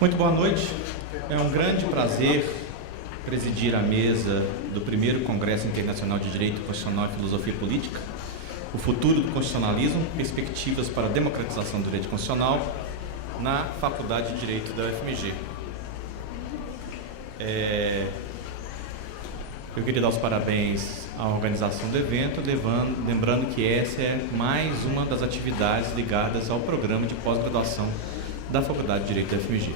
Muito boa noite. É um grande prazer presidir a mesa do primeiro Congresso Internacional de Direito Constitucional e Filosofia Política, o futuro do constitucionalismo, perspectivas para a democratização do direito constitucional, na Faculdade de Direito da UFMG. Eu queria dar os parabéns à organização do evento, lembrando que essa é mais uma das atividades ligadas ao programa de pós-graduação da Faculdade de Direito da UFMG.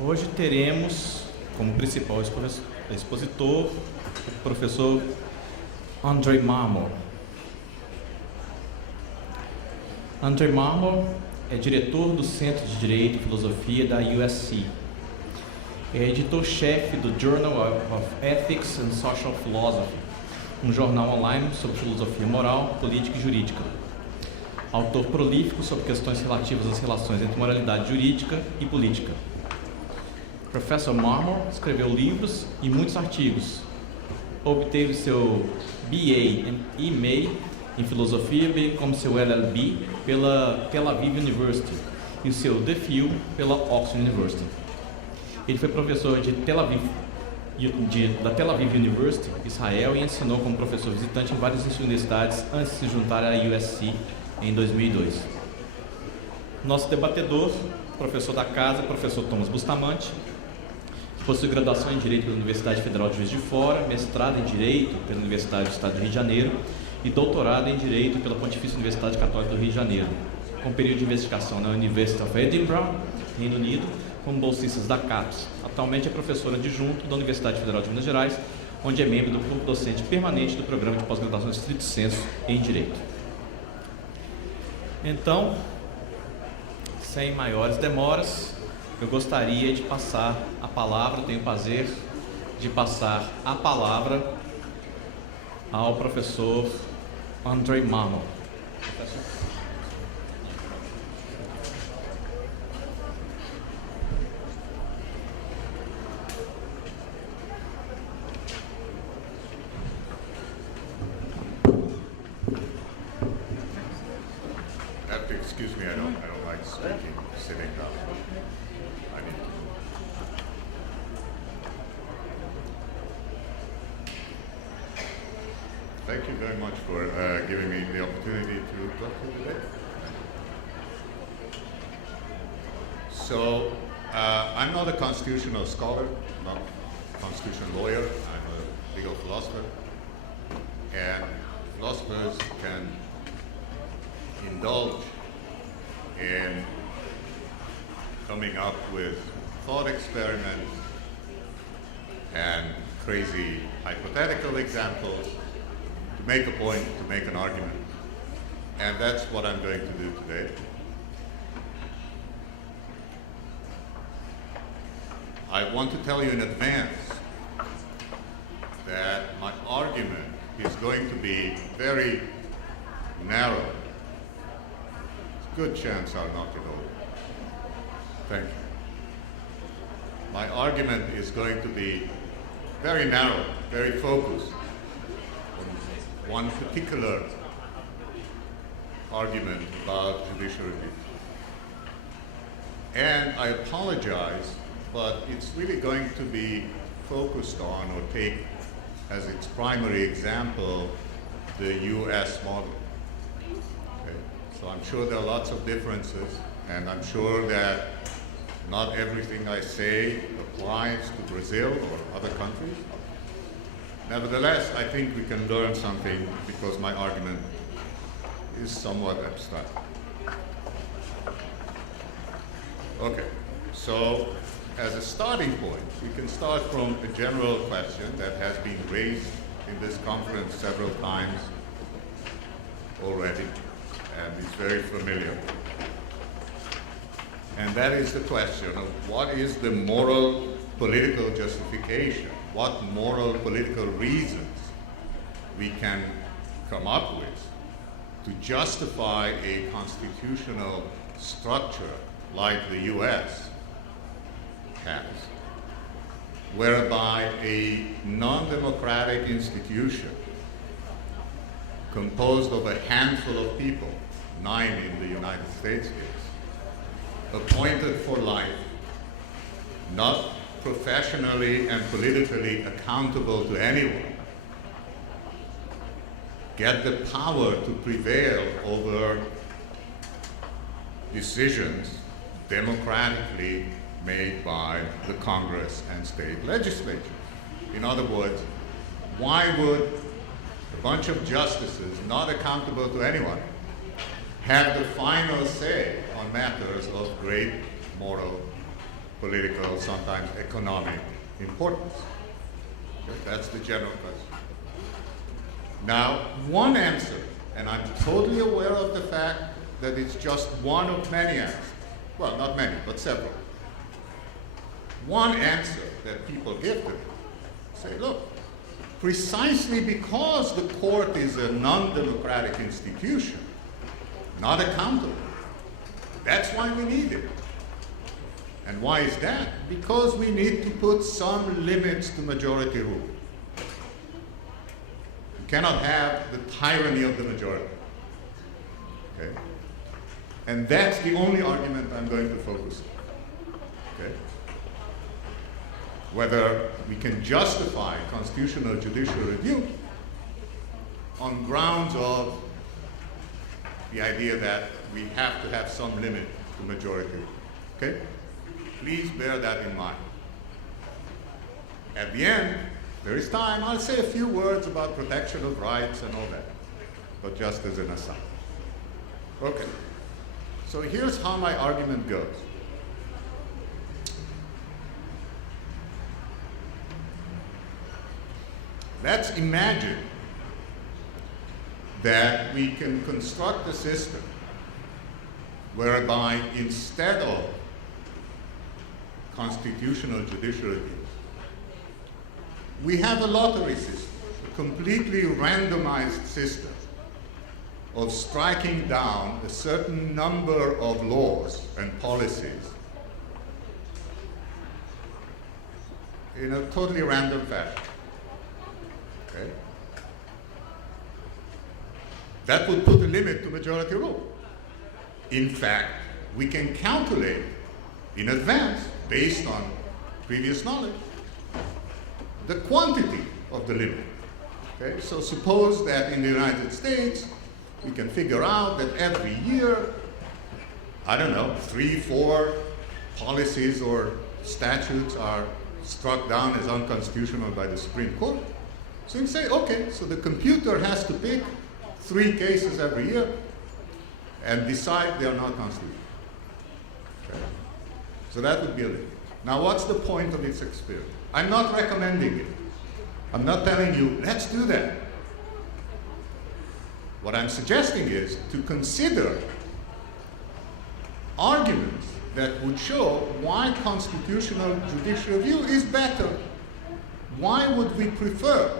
Hoje teremos como principal expositor o professor ANDREI MARMOR. ANDREI MARMOR é diretor do Centro de Direito e Filosofia da USC. É editor-chefe do Journal of Ethics and Social Philosophy, um jornal online sobre filosofia moral, política e jurídica. Autor prolífico sobre questões relativas às relações entre moralidade jurídica e política. Professor Marmor escreveu livros e muitos artigos. Obteve seu BA e MA em filosofia, bem como seu LLB pela Tel Aviv University e o seu DPhil pela Oxford University. Ele foi professor da Tel Aviv University, Israel, e ensinou como professor visitante em várias universidades antes de se juntar à USC em 2002. Nosso debatedor, professor da casa, professor Thomas Bustamante, possui graduação em Direito pela Universidade Federal de Juiz de Fora, mestrado em Direito pela Universidade do Estado do Rio de Janeiro e doutorado em Direito pela Pontifícia Universidade Católica do Rio de Janeiro, com período de investigação na University of Edinburgh, Reino Unido, como bolsistas da CAPES. Atualmente é professora adjunto da Universidade Federal de Minas Gerais, onde é membro do grupo docente permanente do programa de pós-graduação estrito sensu em Direito. Então, sem maiores demoras, eu gostaria de passar a palavra, tenho o prazer de passar a palavra ao professor ANDREI MARMOR. Professor. Excuse me, I don't like speaking sitting down. I need to. Thank you very much for giving me the opportunity to talk to you today. So, I'm not a constitutional scholar, not a constitutional lawyer. I'm a legal philosopher, and philosophers can indulge in coming up with thought experiments and crazy hypothetical examples to make a point, to make an argument. And that's what I'm going to do today. I want to tell you in advance that my argument is going to be very narrow. Good chance I'll knock it over. Thank you. My argument is going to be very narrow, very focused on one particular argument about judicial review. And I apologize, but it's really going to be focused on or take as its primary example the US model. So I'm sure there are lots of differences, and I'm sure that not everything I say applies to Brazil or other countries. Nevertheless, I think we can learn something because my argument is somewhat abstract. Okay, so as a starting point, we can start from a general question that has been raised in this conference several times already, and is very familiar. And that is the question of what is the moral political justification, what moral political reasons we can come up with to justify a constitutional structure like the US has, whereby a non-democratic institution composed of a handful of people, 9 in the United States case, appointed for life, not professionally and politically accountable to anyone, get the power to prevail over decisions democratically made by the Congress and state legislatures. In other words, why would a bunch of justices not accountable to anyone have the final say on matters of great moral, political, sometimes economic importance? Okay, that's the general question. Now, one answer, and I'm totally aware of the fact that it's just one of many answers. Well, not many, but several. One answer that people give to me, say, look, precisely because the court is a non-democratic institution, not accountable, that's why we need it. And why is that? Because we need to put some limits to majority rule. You cannot have the tyranny of the majority. Okay? And that's the only argument I'm going to focus on. Okay? Whether we can justify constitutional judicial review on grounds of the idea that we have to have some limit to majority rule. Okay? Please bear that in mind. At the end, there is time. I'll say a few words about protection of rights and all that, but just as an aside. Okay. So here's how my argument goes. Let's imagine that we can construct a system whereby instead of constitutional judicial review, we have a lottery system, a completely randomized system of striking down a certain number of laws and policies in a totally random fashion. Okay? That would put a limit to majority rule. In fact, we can calculate in advance, based on previous knowledge, the quantity of the limit. Okay? So suppose that in the United States, we can figure out that every year, I don't know, 3, 4 policies or statutes are struck down as unconstitutional by the Supreme Court. So you say, okay, so the computer has to pick 3 cases every year and decide they are not constitutional. Okay. So that would be a limit. Now, what's the point of this experiment? I'm not recommending it. I'm not telling you, let's do that. What I'm suggesting is to consider arguments that would show why constitutional judicial review is better. Why would we prefer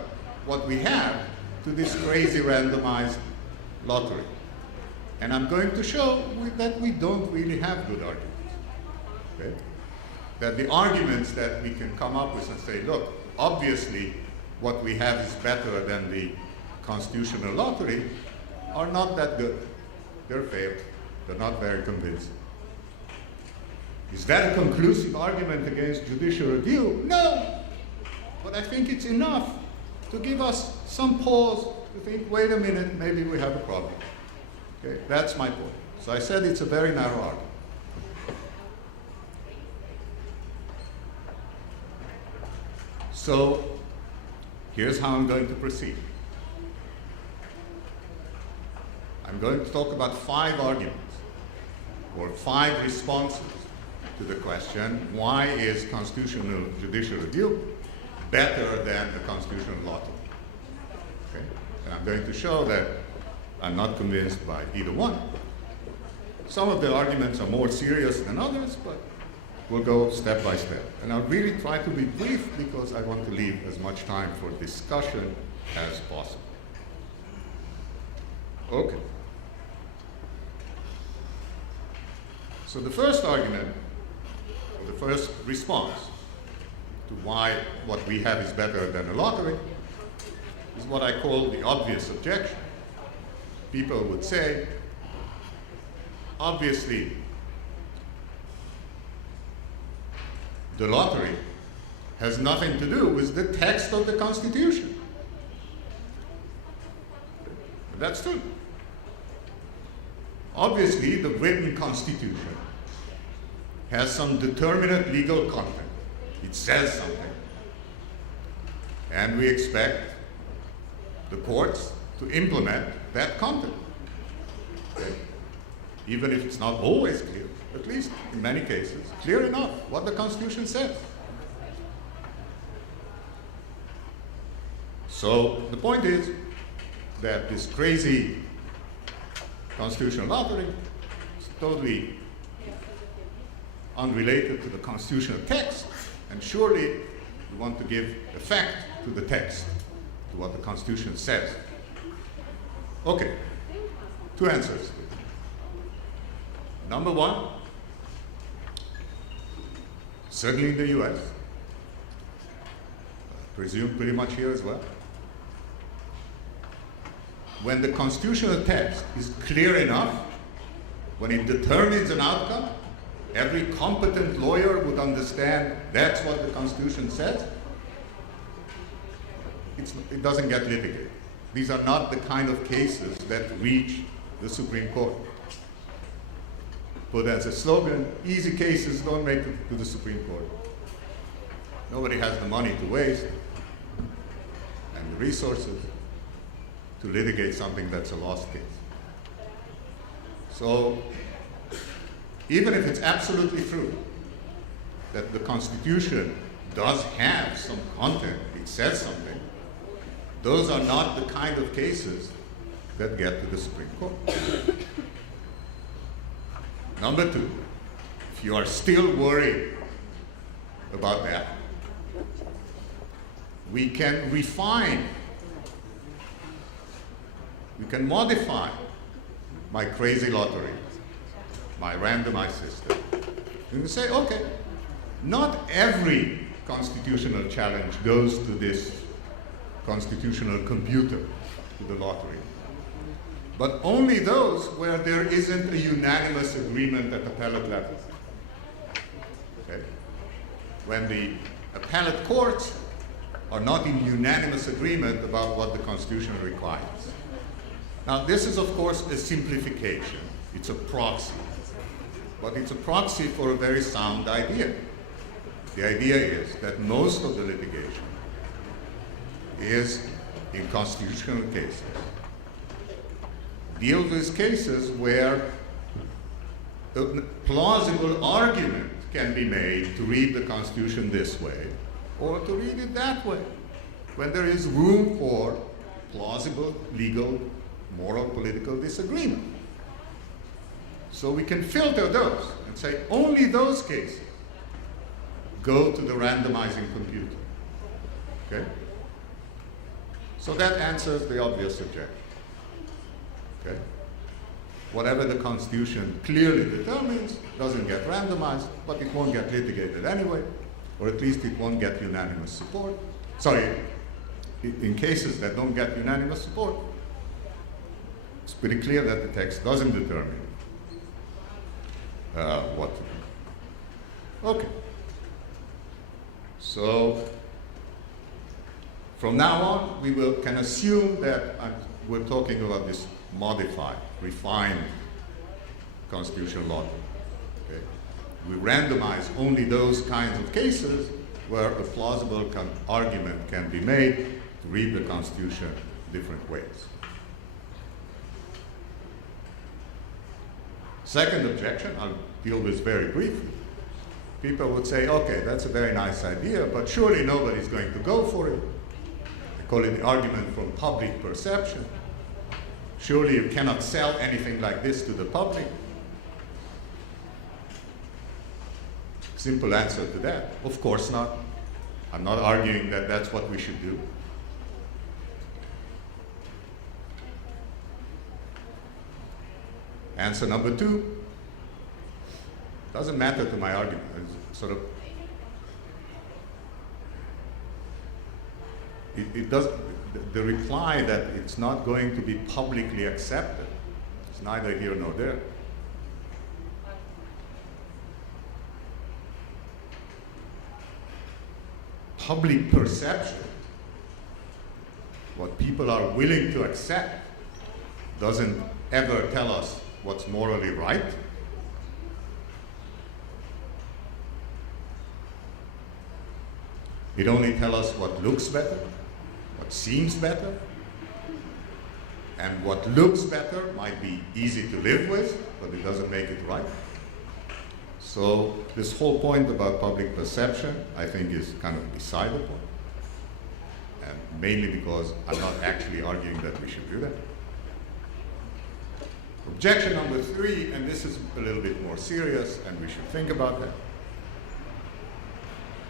what we have to this crazy randomized lottery? And I'm going to show that we don't really have good arguments. Okay? That the arguments that we can come up with and say, look, obviously what we have is better than the constitutional lottery, are not that good. They're failed. They're not very convincing. Is that a conclusive argument against judicial review? No. But I think it's enough to give us some pause to think, wait a minute, maybe we have a problem. Okay, that's my point. So I said it's a very narrow argument. So here's how I'm going to proceed. I'm going to talk about 5 arguments or 5 responses to the question, why is constitutional judicial review better than a constitutional lottery? Okay? And I'm going to show that I'm not convinced by either one. Some of the arguments are more serious than others, but we'll go step by step. And I'll really try to be brief because I want to leave as much time for discussion as possible. Okay. So the first argument, or the first response to why what we have is better than a lottery is what I call the obvious objection. People would say, obviously, the lottery has nothing to do with the text of the Constitution. That's true. Obviously, the written Constitution has some determinate legal content. It says something. And we expect the courts to implement that content. Okay. Even if it's not always clear, at least in many cases, clear enough what the Constitution says. So the point is that this crazy constitutional lottery is totally unrelated to the constitutional text, and surely we want to give effect to the text, to what the Constitution says. Okay, two answers. Number one, certainly in the US, I presume pretty much here as well, when the constitutional text is clear enough, when it determines an outcome, every competent lawyer would understand that's what the Constitution says. It doesn't get litigated. These are not the kind of cases that reach the Supreme Court. Put as a slogan, easy cases don't make it to the Supreme Court. Nobody has the money to waste and the resources to litigate something that's a lost case. So even if it's absolutely true that the Constitution does have some content, it says something, those are not the kind of cases that get to the Supreme Court. Number two, if you are still worried about that, we can refine, we can modify my crazy lottery, my randomized system. And we say, okay, not every constitutional challenge goes to this constitutional computer, to the lottery, but only those where there isn't a unanimous agreement at appellate level. Okay? When the appellate courts are not in unanimous agreement about what the Constitution requires. Now, this is, of course, a simplification. It's a proxy. But it's a proxy for a very sound idea. The idea is that most of the litigation is in constitutional cases. Deals with cases where a plausible argument can be made to read the Constitution this way or to read it that way, when there is room for plausible, legal, moral, political disagreement. So we can filter those and say only those cases go to the randomizing computer. Okay? So that answers the obvious objection. Okay? Whatever the Constitution clearly determines doesn't get randomized, but it won't get litigated anyway, or at least it won't get unanimous support. Sorry, in cases that don't get unanimous support, it's pretty clear that the text doesn't determine what to do. Okay. So from now on, we can assume that we're talking about this modified, refined constitutional law. Okay? We randomize only those kinds of cases where a plausible argument can be made to read the Constitution different ways. Second objection, I'll deal with very briefly. People would say, okay, that's a very nice idea, but surely nobody's going to go for it. They call it the argument from public perception. Surely you cannot sell anything like this to the public. Simple answer to that, of course not. I'm not arguing that that's what we should do. Answer number two, doesn't matter to my argument. It's sort of, it does, the reply that it's not going to be publicly accepted is neither here nor there. public perception, what people are willing to accept, doesn't ever tell us what's morally right. It only tells us what looks better, what seems better, and what looks better might be easy to live with, but it doesn't make it right. So this whole point about public perception, I think, is kind of beside the point. And mainly because I'm not actually arguing that we should do that. Objection number 3, and this is a little bit more serious, and we should think about that.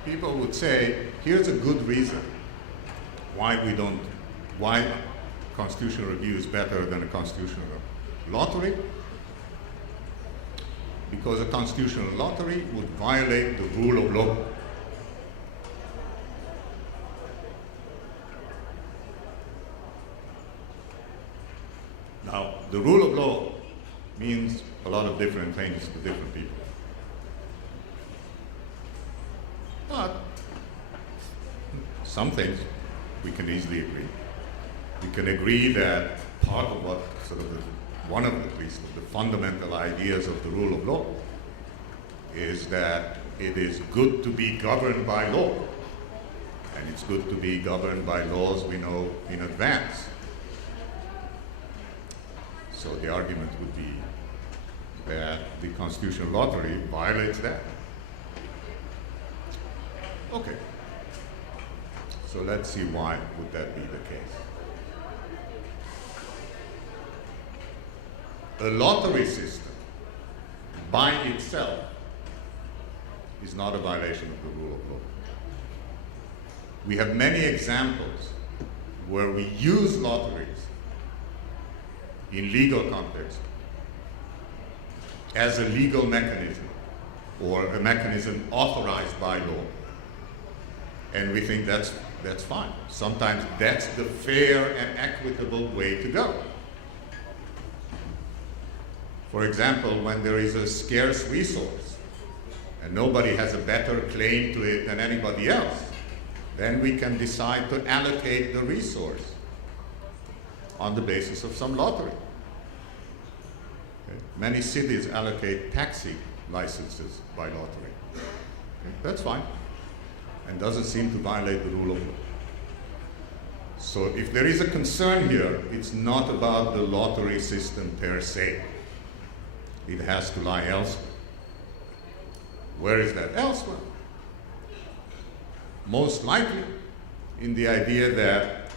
People would say, here's a good reason why constitutional review is better than a constitutional lottery. Because a constitutional lottery would violate the rule of law. Now, the rule of law means a lot of different things to different people. But some things we can easily agree. We can agree that part of what one of at least the fundamental ideas of the rule of law is that it is good to be governed by law. And it's good to be governed by laws we know in advance. So the argument would be that the constitutional lottery violates that. Okay. So let's see why would that be the case. A lottery system by itself is not a violation of the rule of law. We have many examples where we use lotteries in legal context as a legal mechanism or a mechanism authorized by law. And we think that's fine. Sometimes that's the fair and equitable way to go. For example, when there is a scarce resource and nobody has a better claim to it than anybody else, then we can decide to allocate the resource on the basis of some lottery. Okay. Many cities allocate taxi licenses by lottery. Okay. That's fine, and doesn't seem to violate the rule of law. So if there is a concern here, it's not about the lottery system per se. It has to lie elsewhere. Where is that elsewhere? Most likely in the idea that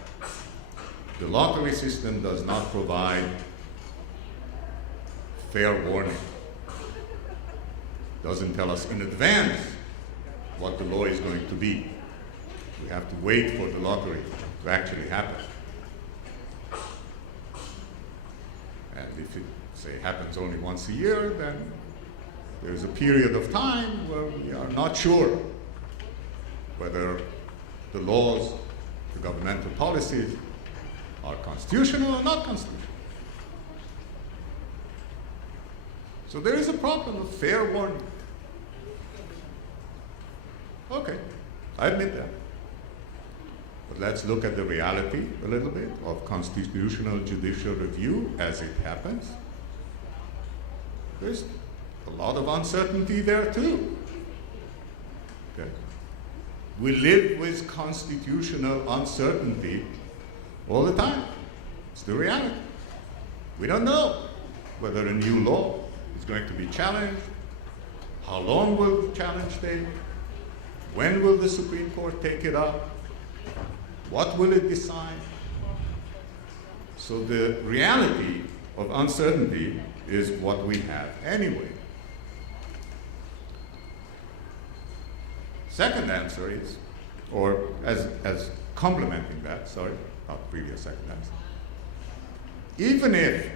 the lottery system does not provide fair warning. Doesn't tell us in advance what the law is going to be. We have to wait for the lottery to actually happen. And if it, say, happens only once a year, then there's a period of time where we are not sure whether the laws, the governmental policies are constitutional or not constitutional. So there is a problem of fair warning. Okay, I admit that. But let's look at the reality a little bit of constitutional judicial review as it happens. There's a lot of uncertainty there too. Okay. We live with constitutional uncertainty all the time. It's the reality. We don't know whether a new law is going to be challenged. How long will the challenge take? When will the Supreme Court take it up? What will it decide? So the reality of uncertainty is what we have anyway. Second answer is, or as complementing that, sorry, not really a second answer. Even if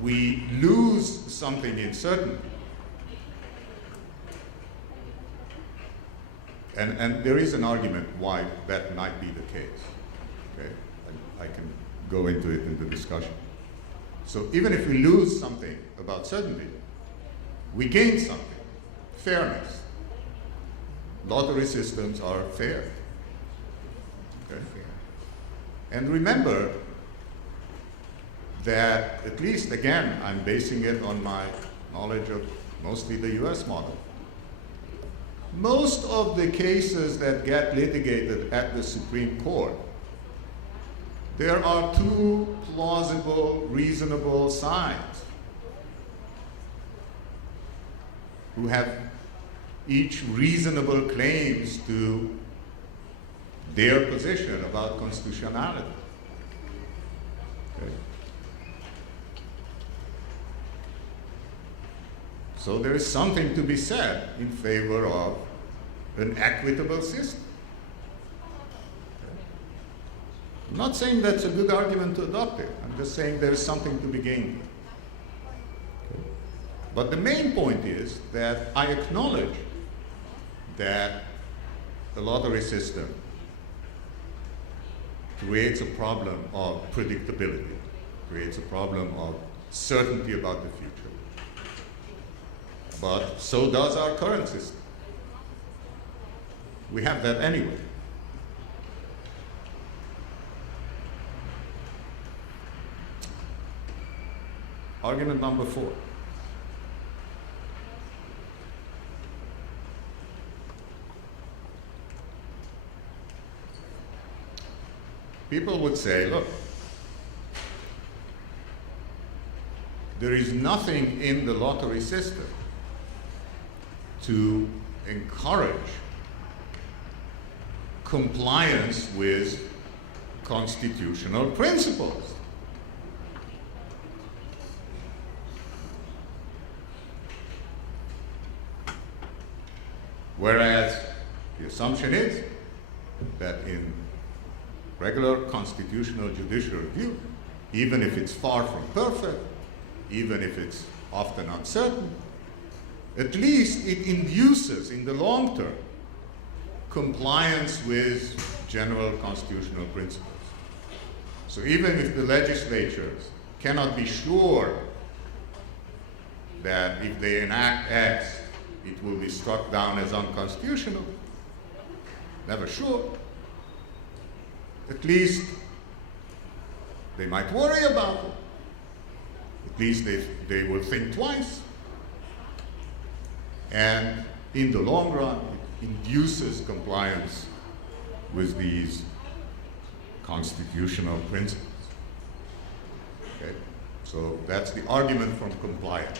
we lose something in certainty, and there is an argument why that might be the case, okay? I can go into it in the discussion. So even if we lose something about certainty, we gain something, fairness. Lottery systems are fair. Okay? And remember that, at least again, I'm basing it on my knowledge of mostly the US model. Most of the cases that get litigated at the Supreme Court, there are two plausible, reasonable sides who have each reasonable claims to their position about constitutionality. Okay. So there is something to be said in favor of an equitable system. Okay. I'm not saying that's a good argument to adopt it. I'm just saying there is something to be gained. Okay. But the main point is that I acknowledge that the lottery system creates a problem of predictability, creates a problem of certainty about the future. But so does our current system. We have that anyway. Argument number 4. People would say, look, there is nothing in the lottery system to encourage compliance with constitutional principles. Whereas the assumption is that in regular constitutional judicial review, even if it's far from perfect, even if it's often uncertain, at least it induces, in the long term, compliance with general constitutional principles. So even if the legislatures cannot be sure that if they enact X, it will be struck down as unconstitutional, never sure, at least they might worry about it. At least they will think twice. And in the long run, it induces compliance with these constitutional principles. Okay? So that's the argument from compliance.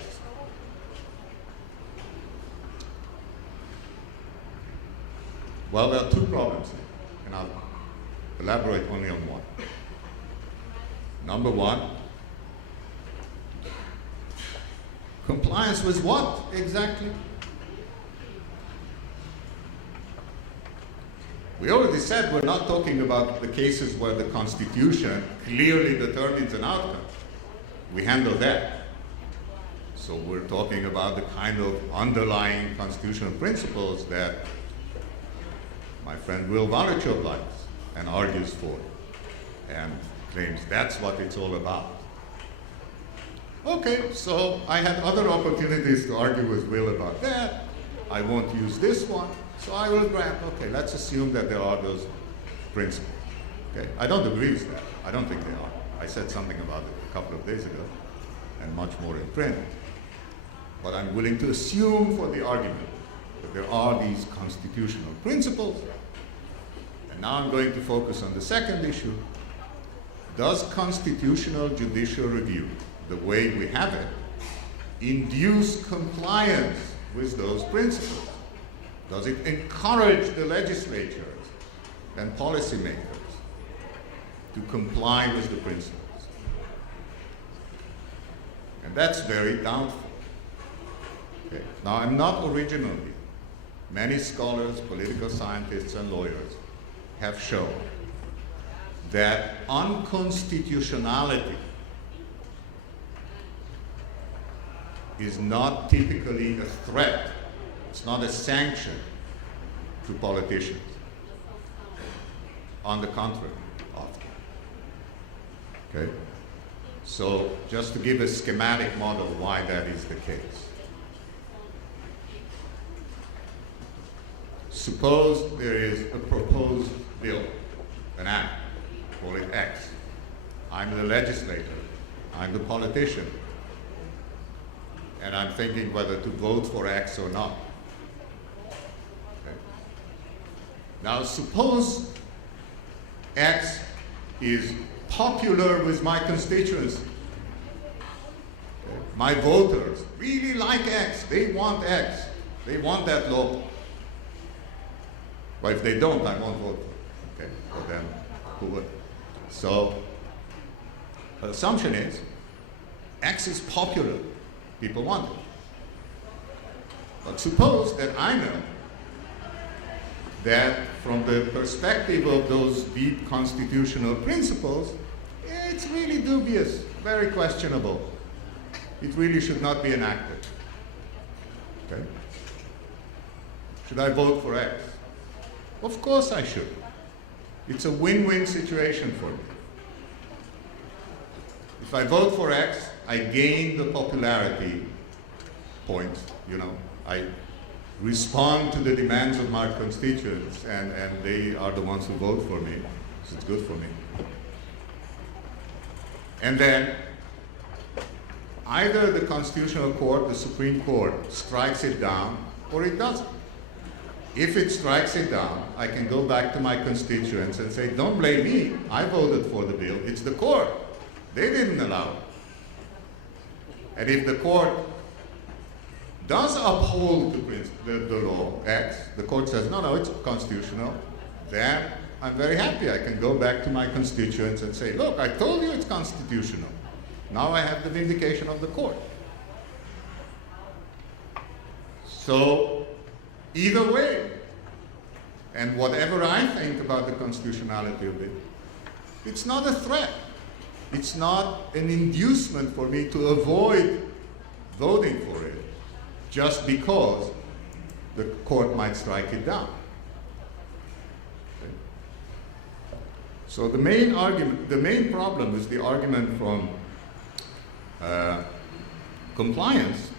Well, there are two problems here, and I'll elaborate only on one. Number one, compliance with what exactly? We already said we're not talking about the cases where the Constitution clearly determines an outcome. We handle that. So we're talking about the kind of underlying constitutional principles that my friend Will Walichuk likes and argues for and claims that's what it's all about. Okay, so I had other opportunities to argue with Will about that. I won't use this one, so I will grant, okay, let's assume that there are those principles. Okay, I don't agree with that. I don't think they are. I said something about it a couple of days ago, and much more in print. But I'm willing to assume for the argument that there are these constitutional principles. And now I'm going to focus on the second issue. Does constitutional judicial review, the way we have it, induce compliance with those principles? Does it encourage the legislatures and policymakers to comply with the principles? And that's very doubtful. Okay. Now, I'm not original here. Many scholars, political scientists, and lawyers have shown that unconstitutionality is not typically a threat. It's not a sanction to politicians. On the contrary, often. Okay? So just to give a schematic model why that is the case. Suppose there is a proposed bill, an act, call it X. I'm the legislator, I'm the politician, and I'm thinking whether to vote for X or not. Okay. Now suppose X is popular with my constituency. Okay. My voters really like X, they want X, they want that law. But if they don't, I won't vote for it. Okay, for them, who would? So, the assumption is, X is popular, people want it. But suppose that I know that from the perspective of those deep constitutional principles, it's really dubious, very questionable. It really should not be enacted. Okay? Should I vote for X? Of course I should. It's a win-win situation for me. If I vote for X, I gain the popularity point, you know. I respond to the demands of my constituents, and they are the ones who vote for me, so it's good for me. And then either the Constitutional Court, the Supreme Court, strikes it down, or it doesn't. If it strikes it down, I can go back to my constituents and say, don't blame me, I voted for the bill, it's the court. They didn't allow it. And if the court does uphold the law, X, the court says, no, it's constitutional, then I'm very happy. I can go back to my constituents and say, look, I told you it's constitutional. Now I have the vindication of the court. So, either way, and whatever I think about the constitutionality of it, it's not a threat. It's not an inducement for me to avoid voting for it just because the court might strike it down. Okay. So the main argument, the main problem is the argument from compliance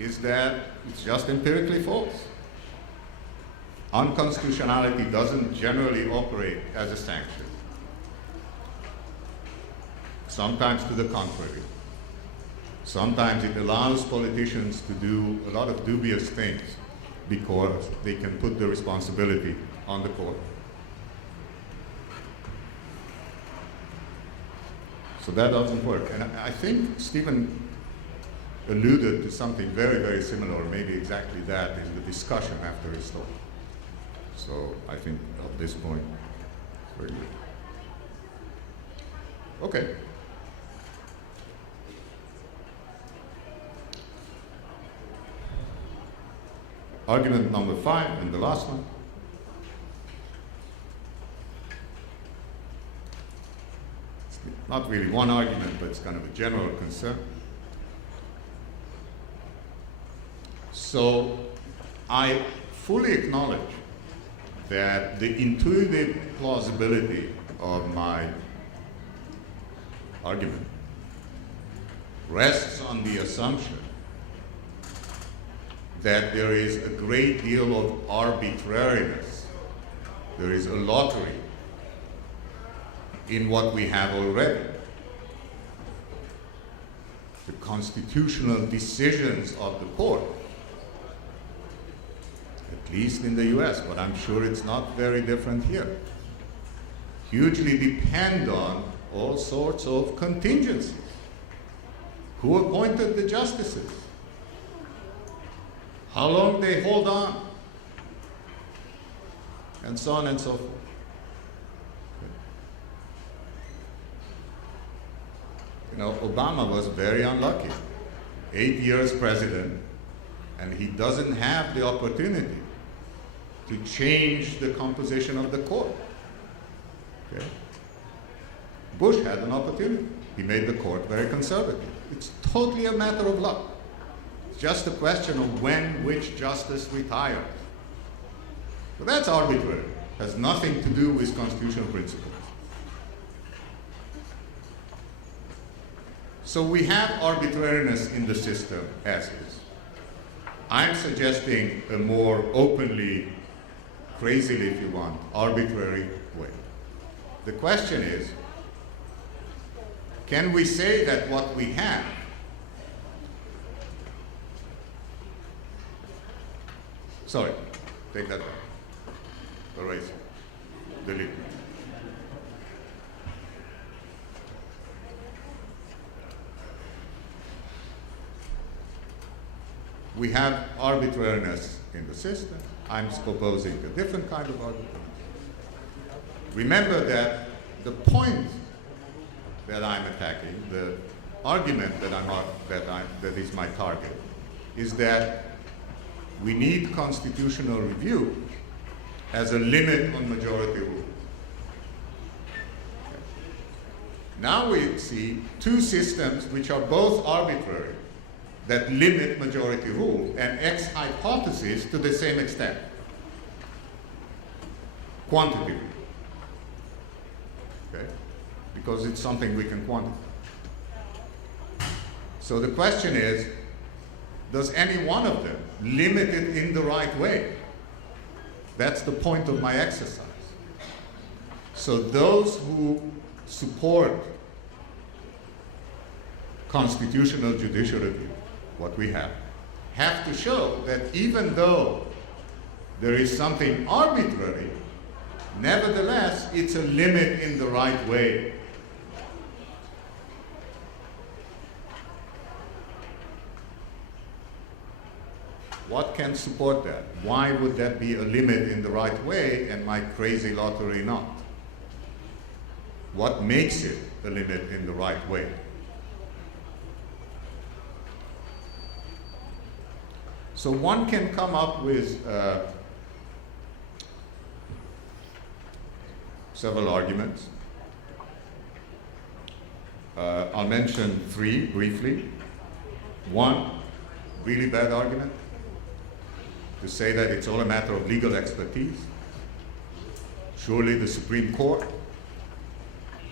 is that it's just empirically false. Unconstitutionality doesn't generally operate as a sanction. Sometimes to the contrary. Sometimes it allows politicians to do a lot of dubious things because they can put the responsibility on the court. So that doesn't work. And I think Stephen alluded to something very, very similar, or maybe exactly that, in the discussion after his talk. So I think at this point, it's very good. Okay. Argument number 5, and the last one. It's not really one argument, but it's kind of a general concern. So I fully acknowledge that the intuitive plausibility of my argument rests on the assumption that there is a great deal of arbitrariness. There is a lottery in what we have already. The constitutional decisions of the court, at least in the US, but I'm sure it's not very different here, hugely depend on all sorts of contingencies. Who appointed the justices? How long they hold on? And so on and so forth. You know, Obama was very unlucky. 8 years president, and he doesn't have the opportunity to change the composition of the court. Okay? Bush had an opportunity. He made the court very conservative. It's totally a matter of luck. It's just a question of when which justice retires. So that's arbitrary. It has nothing to do with constitutional principles. So we have arbitrariness in the system as is. I'm suggesting a more openly, crazily if you want, arbitrary way. The question is, can we say that what we have sorry, take that back. Erase it. Delete it. We have arbitrariness in the system. I'm proposing a different kind of arbitrariness. Remember that the point that I'm attacking, the argument that is my target, is that we need constitutional review as a limit on majority rule. Okay. Now we see two systems which are both arbitrary, that limit majority rule and X hypothesis to the same extent. Quantitative. Okay? Because it's something we can quantify. So the question is, does any one of them limit it in the right way? That's the point of my exercise. So those who support constitutional judicial review, what we have to show that even though there is something arbitrary, nevertheless, it's a limit in the right way. What can support that? Why would that be a limit in the right way and my crazy lottery not? What makes it a limit in the right way? So one can come up with several arguments. I'll mention three briefly. One, really bad argument, to say that it's all a matter of legal expertise. Surely the Supreme Court,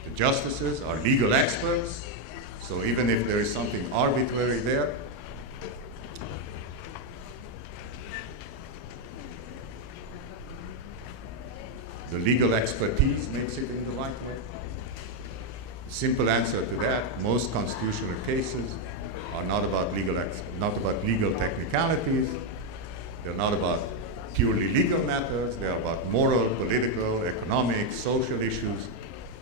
the justices are legal experts, so even if there is something arbitrary there, the legal expertise makes it in the right way. Simple answer to that, most constitutional cases are not about legal technicalities. They're not about purely legal matters. They're about moral, political, economic, social issues.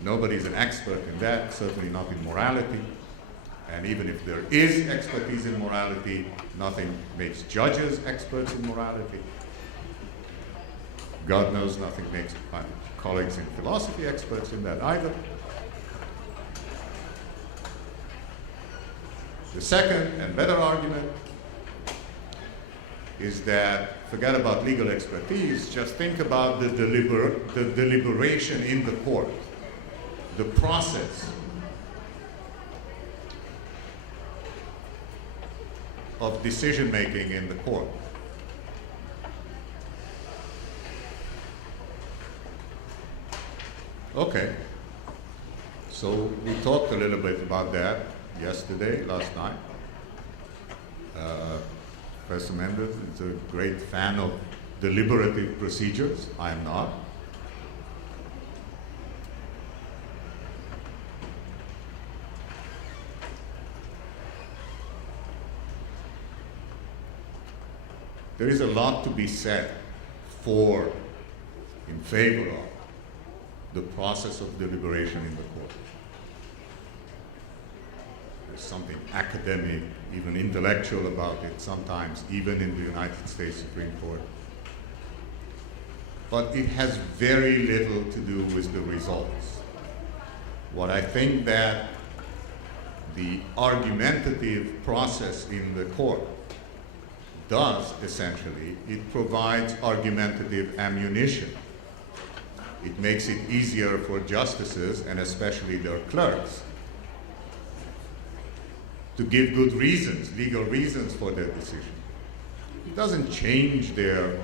Nobody's an expert in that, certainly not in morality. And even if there is expertise in morality, nothing makes judges experts in morality. God knows nothing makes my colleagues in philosophy experts in that either. The second and better argument is that forget about legal expertise, just think about the deliberation in the court, the process of decision making in the court. Okay, so we talked a little bit about that yesterday, last night. Professor Mendes is a great fan of deliberative procedures. I am not. There is a lot to be said for, in favor of, the process of deliberation in the court. There's something academic, even intellectual about it sometimes, even in the United States Supreme Court. But it has very little to do with the results. What I think that the argumentative process in the court does, essentially, it provides argumentative ammunition. It makes it easier for justices, and especially their clerks, to give good reasons, legal reasons for their decision. It doesn't change the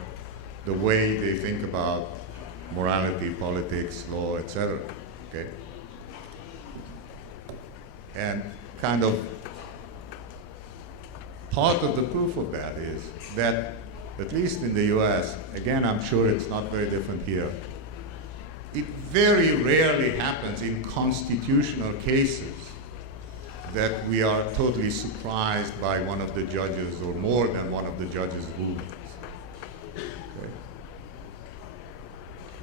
way they think about morality, politics, law, etc. Okay? And kind of part of the proof of that is that, at least in the US, again, I'm sure it's not very different here, it very rarely happens in constitutional cases that we are totally surprised by one of the judges or more than one of the judges' rulings. Okay.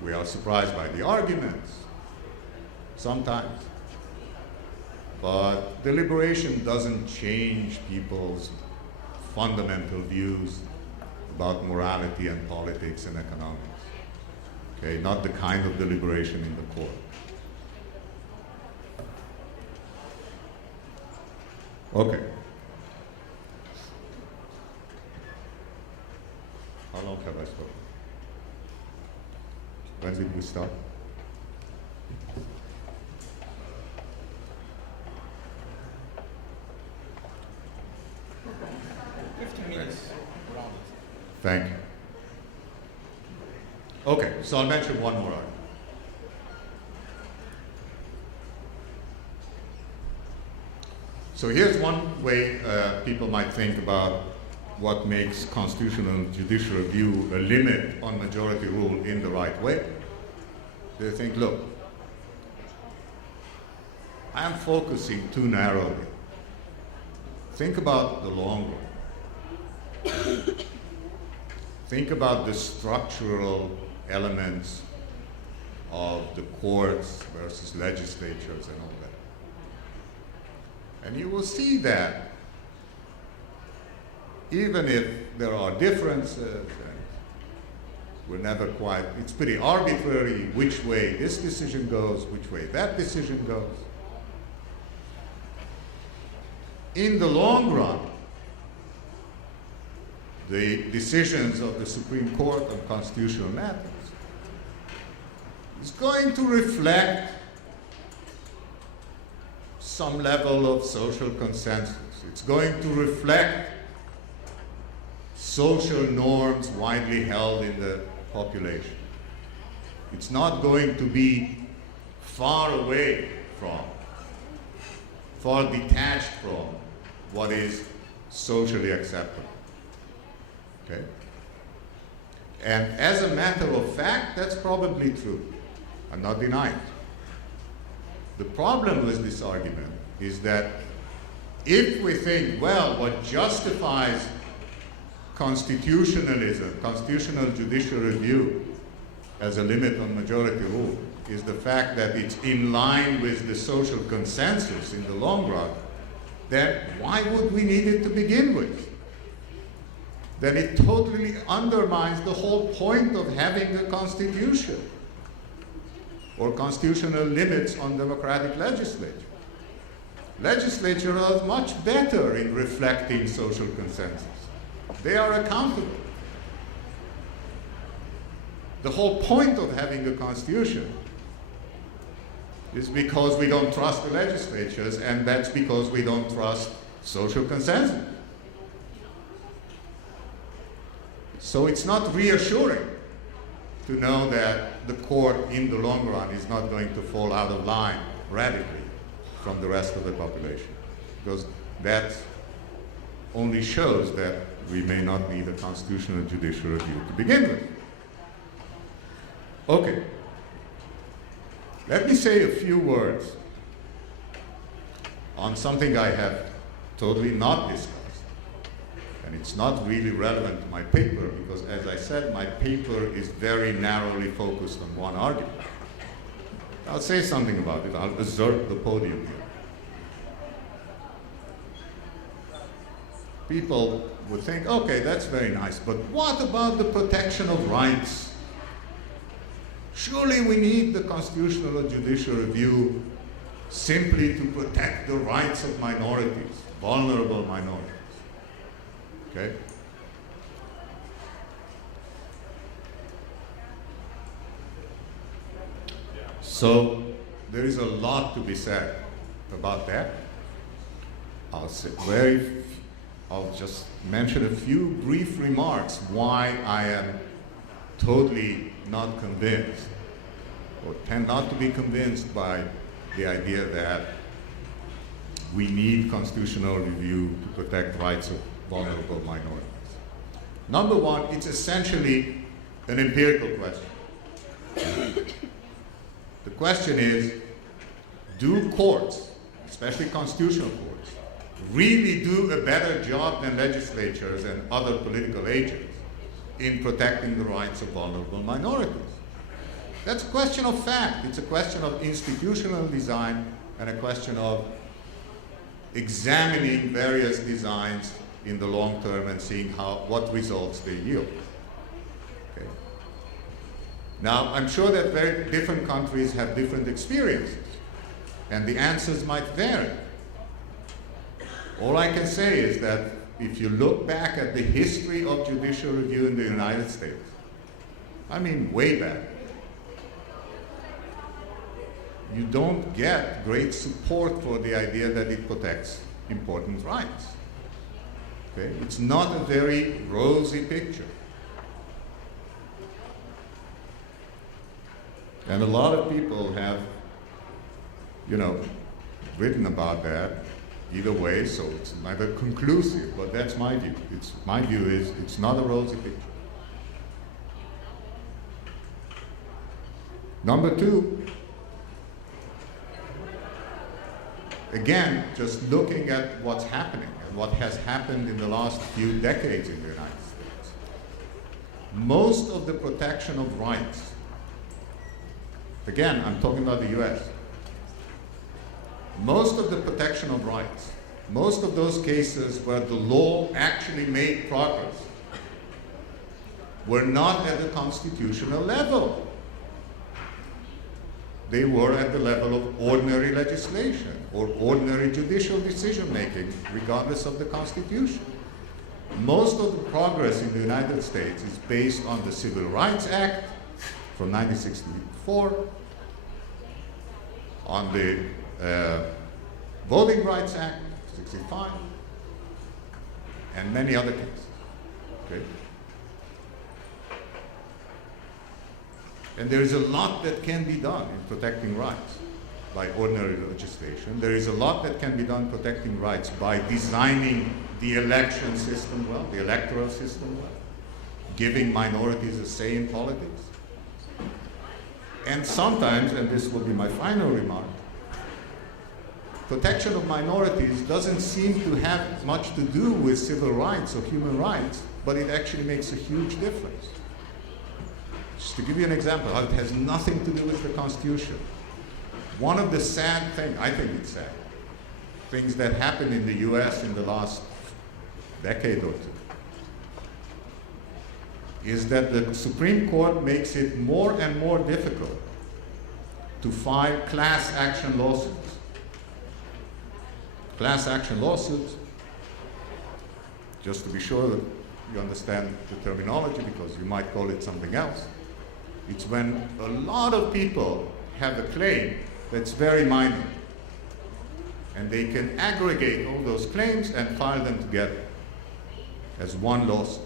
We are surprised by the arguments, sometimes. But deliberation doesn't change people's fundamental views about morality and politics and economics. Okay, not the kind of deliberation in the court. Okay. How long have I spoken? When did we start? Thank you. Okay, so I'll mention one more argument. So here's one way people might think about what makes constitutional judicial review a limit on majority rule in the right way. They think, look, I am focusing too narrowly. Think about the long run. Think about the structural elements of the courts versus legislatures and all that. And you will see that even if there are differences, and we're never quite, it's pretty arbitrary which way this decision goes, which way that decision goes. In the long run, the decisions of the Supreme Court on constitutional matters is going to reflect some level of social consensus. It's going to reflect social norms widely held in the population. It's not going to be far away from, far detached from what is socially acceptable. Okay? And as a matter of fact, that's probably true. I'm not denying it. The problem with this argument is that if we think, well, what justifies constitutionalism, constitutional judicial review as a limit on majority rule is the fact that it's in line with the social consensus in the long run, then why would we need it to begin with? Then it totally undermines the whole point of having a constitution or constitutional limits on democratic legislature. Legislatures are much better in reflecting social consensus. They are accountable. The whole point of having a constitution is because we don't trust the legislatures, and that's because we don't trust social consensus. So it's not reassuring to know that the court in the long run is not going to fall out of line radically from the rest of the population, because that only shows that we may not need a constitutional judicial review to begin with. Okay. Let me say a few words on something I have totally not discussed. And it's not really relevant to my paper because, as I said, my paper is very narrowly focused on one argument. I'll say something about it. I'll assert the podium here. People would think, okay, that's very nice, but what about the protection of rights? Surely we need the constitutional or judicial review simply to protect the rights of minorities, vulnerable minorities. Okay? So there is a lot to be said about that. I'll just mention a few brief remarks why I am totally not convinced, or tend not to be convinced by the idea that we need constitutional review to protect rights of vulnerable minorities. Number one, it's essentially an empirical question. The question is, do courts, especially constitutional courts, really do a better job than legislatures and other political agents in protecting the rights of vulnerable minorities? That's a question of fact. It's a question of institutional design and a question of examining various designs in the long term and seeing what results they yield. Okay. Now, I'm sure that very different countries have different experiences, and the answers might vary. All I can say is that if you look back at the history of judicial review in the United States, I mean way back, you don't get great support for the idea that it protects important rights. Okay? It's not a very rosy picture. And a lot of people have, written about that either way, so it's neither conclusive, but that's my view. My view is it's not a rosy picture. Number two, again, just looking at what's happening and what has happened in the last few decades in the United States. Most of the protection of rights, again, I'm talking about the US, most of the protection of rights, most of those cases where the law actually made progress were not at the constitutional level. They were at the level of ordinary legislation or ordinary judicial decision-making, regardless of the Constitution. Most of the progress in the United States is based on the Civil Rights Act from 1964, on the Voting Rights Act, 65, and many other cases. Okay? And there is a lot that can be done in protecting rights by ordinary legislation. There is a lot that can be done protecting rights by designing the election system well, the electoral system well, giving minorities a say in politics. And sometimes, and this will be my final remark, protection of minorities doesn't seem to have much to do with civil rights or human rights, but it actually makes a huge difference. Just to give you an example, how it has nothing to do with the Constitution. One of the sad things, I think it's sad, things that happened in the US in the last decade or two, is that the Supreme Court makes it more and more difficult to file class action lawsuits. Class action lawsuits, just to be sure that you understand the terminology, because you might call it something else. It's when a lot of people have a claim that's very minor, and they can aggregate all those claims and file them together as one lawsuit.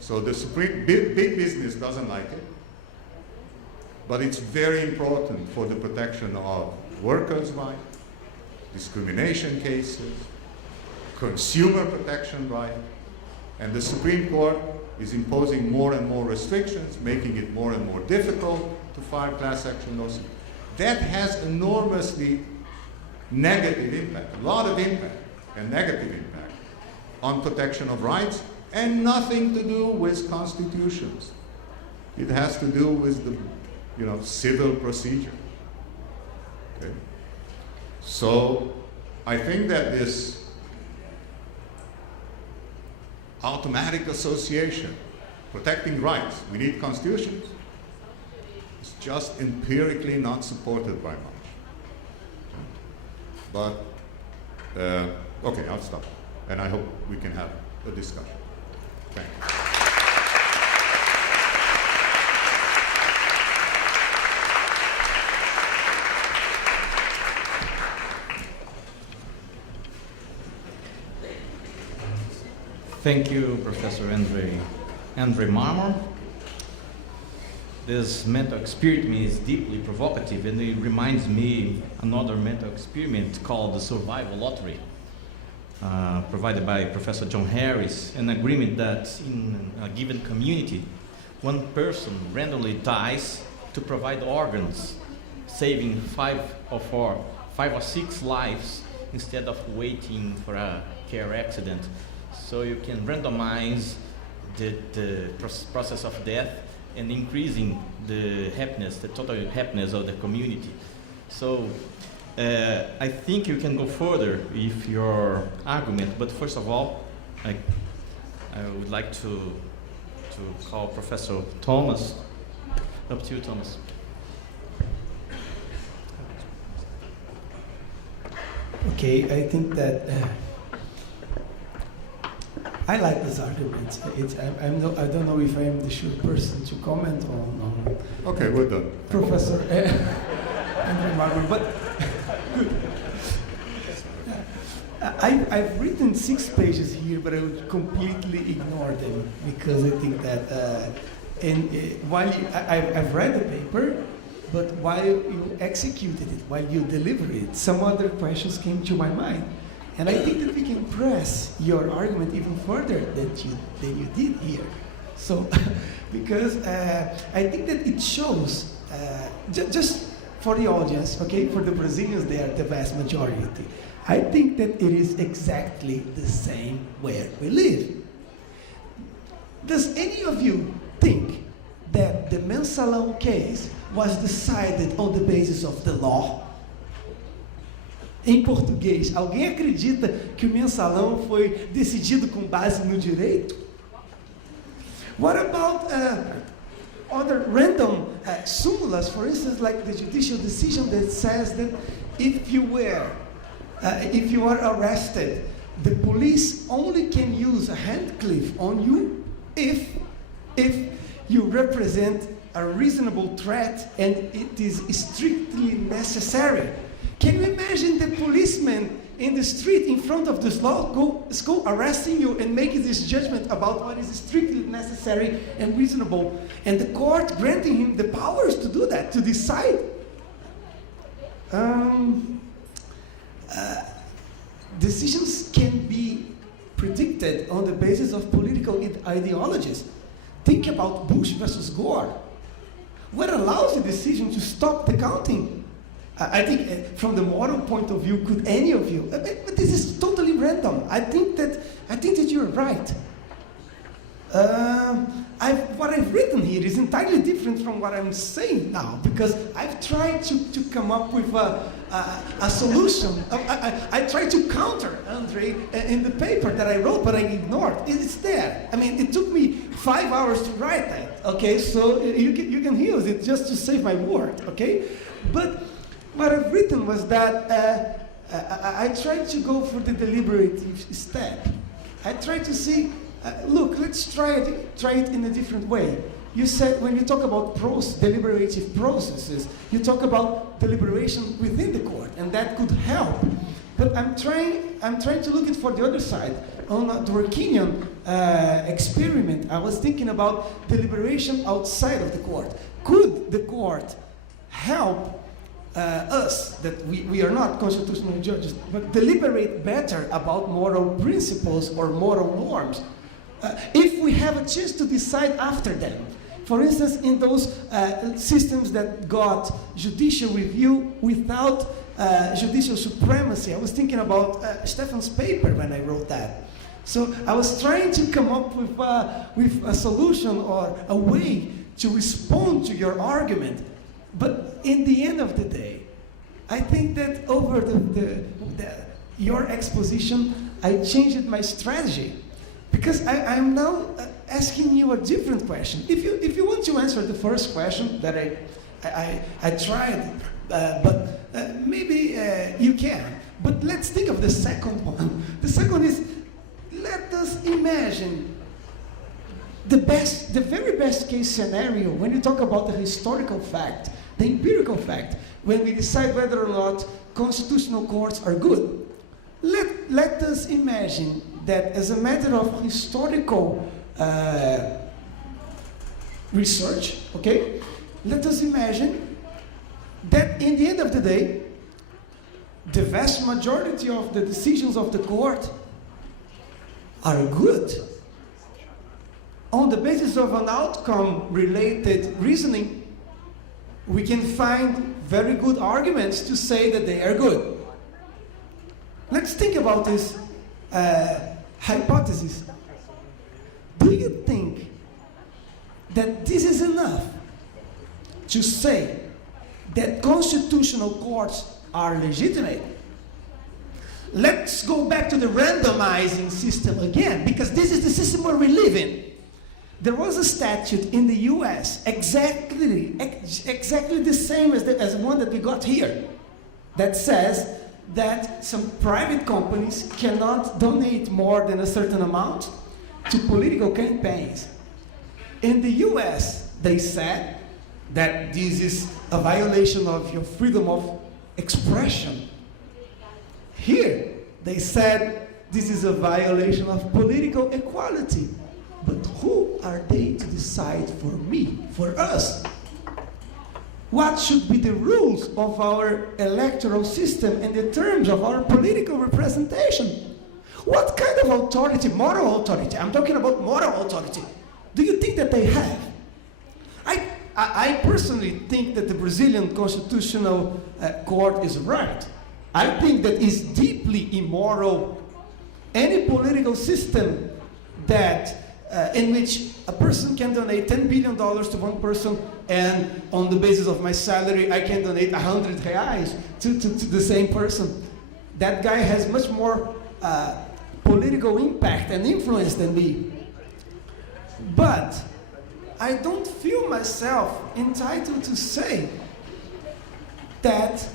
So the big business doesn't like it, but it's very important for the protection of workers' rights, discrimination cases, consumer protection rights, and the Supreme Court is imposing more and more restrictions, making it more and more difficult to file class action lawsuits. That has enormously negative impact, a lot of impact and negative impact on protection of rights, and nothing to do with constitutions. It has to do with the, civil procedure. Okay? So I think that this automatic association, protecting rights, we need constitutions, is just empirically not supported by much. But, okay, I'll stop. And I hope we can have a discussion. Thank you. Thank you, Professor ANDREI MARMOR. This mental experiment is deeply provocative, and it reminds me another mental experiment called the survival lottery, provided by Professor John Harris, an agreement that in a given community, one person randomly dies to provide organs, saving 5 or 6 lives instead of waiting for a care accident. So you can randomize the process of death and increasing the happiness, the total happiness of the community. So I think you can go further with your argument, but first of all, I would like to call Professor Thomas. Up to you, Thomas. Okay, I think that I like this argument. I don't know if I am the sure person to comment on Okay, we're done. Professor ANDREI Marmor, but good. I've written 6 pages here, but I would completely ignore them because I think that I've read the paper, but while you executed it, while you delivered it, some other questions came to my mind. And I think that we can press your argument even further than you did here. So, because I think that it shows, just for the audience, okay, for the Brazilians, they are the vast majority. I think that it is exactly the same where we live. Does any of you think that the Mensalão case was decided on the basis of the law? Em português, alguém acredita que o Mensalão foi decidido com base no direito? What about other random sumulas, for instance, like the judicial decision that says that if you are arrested, the police only can use a handcuff on you if you represent a reasonable threat and it is strictly necessary. Can you imagine the policeman in the street in front of this law school arresting you and making this judgment about what is strictly necessary and reasonable, and the court granting him the powers to do that, to decide? Decisions can be predicted on the basis of political ideologies. Think about Bush versus Gore. What allows the decision to stop the counting? I think from the moral point of view, could any of you, but this is totally random. I think that you're right. What I've written here is entirely different from what I'm saying now, because I've tried to come up with a solution. I tried to counter Andrei in the paper that I wrote, but I ignored. It's there. I mean, it took me 5 hours to write that. Okay, so you can use it just to save my word. Okay, but what I've written was that I tried to go for the deliberative step. I tried to see, look, let's try it in a different way. You said when you talk about deliberative processes, you talk about deliberation within the court, and that could help. But I'm trying to look it for the other side. On the Dworkinian experiment, I was thinking about deliberation outside of the court. Could the court help us, that we are not constitutional judges, but deliberate better about moral principles or moral norms, if we have a chance to decide after them? For instance, in those systems that got judicial review without judicial supremacy. I was thinking about Stefan's paper when I wrote that. So I was trying to come up with a solution or a way to respond to your argument. But in the end of the day, I think that over your exposition, I changed my strategy. Because I'm now asking you a different question. If you want to answer the first question that I tried, but maybe you can. But let's think of the second one. The second is, let us imagine the very best case scenario when you talk about the historical fact, the empirical fact, when we decide whether or not constitutional courts are good. Let us imagine that as a matter of historical research, okay? Let us imagine that in the end of the day, the vast majority of the decisions of the court are good on the basis of an outcome-related reasoning. we can find very good arguments to say that they are good. Let's think about this hypothesis. Do you think that this is enough to say that constitutional courts are legitimate? Let's go back to the randomizing system again, because this is the system where we live in. There was a statute in the US exactly the same as the one that we got here, that says that some private companies cannot donate more than a certain amount to political campaigns. In the US, they said that this is a violation of your freedom of expression. Here, they said this is a violation of political equality. But who are they to decide for me, for us? What should be the rules of our electoral system and the terms of our political representation? What kind of authority, moral authority, I'm talking about moral authority, do you think that they have? I personally think that the Brazilian Constitutional Court is right. I think that it's deeply immoral. Any political system that in which a person can donate $10 billion to one person, and on the basis of my salary, I can donate 100 reais to the same person. That guy has much more political impact and influence than me. But I don't feel myself entitled to say that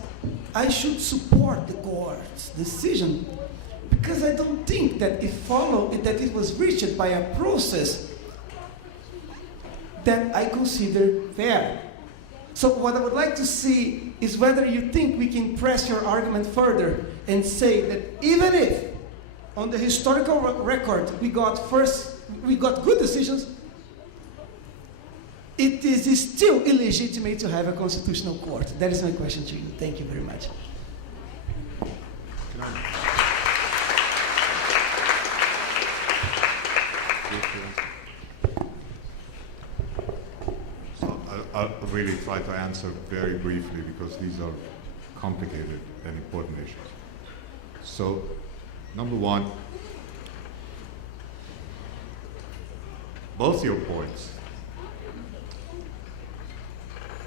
I should support the court's decision, because I don't think that it was reached by a process that I consider fair. So what I would like to see is whether you think we can press your argument further and say that even if on the historical record we got good decisions, it is still illegitimate to have a constitutional court. That is my question to you. Thank you very much. So I'll really try to answer very briefly, because these are complicated and important issues. So, number one, both your points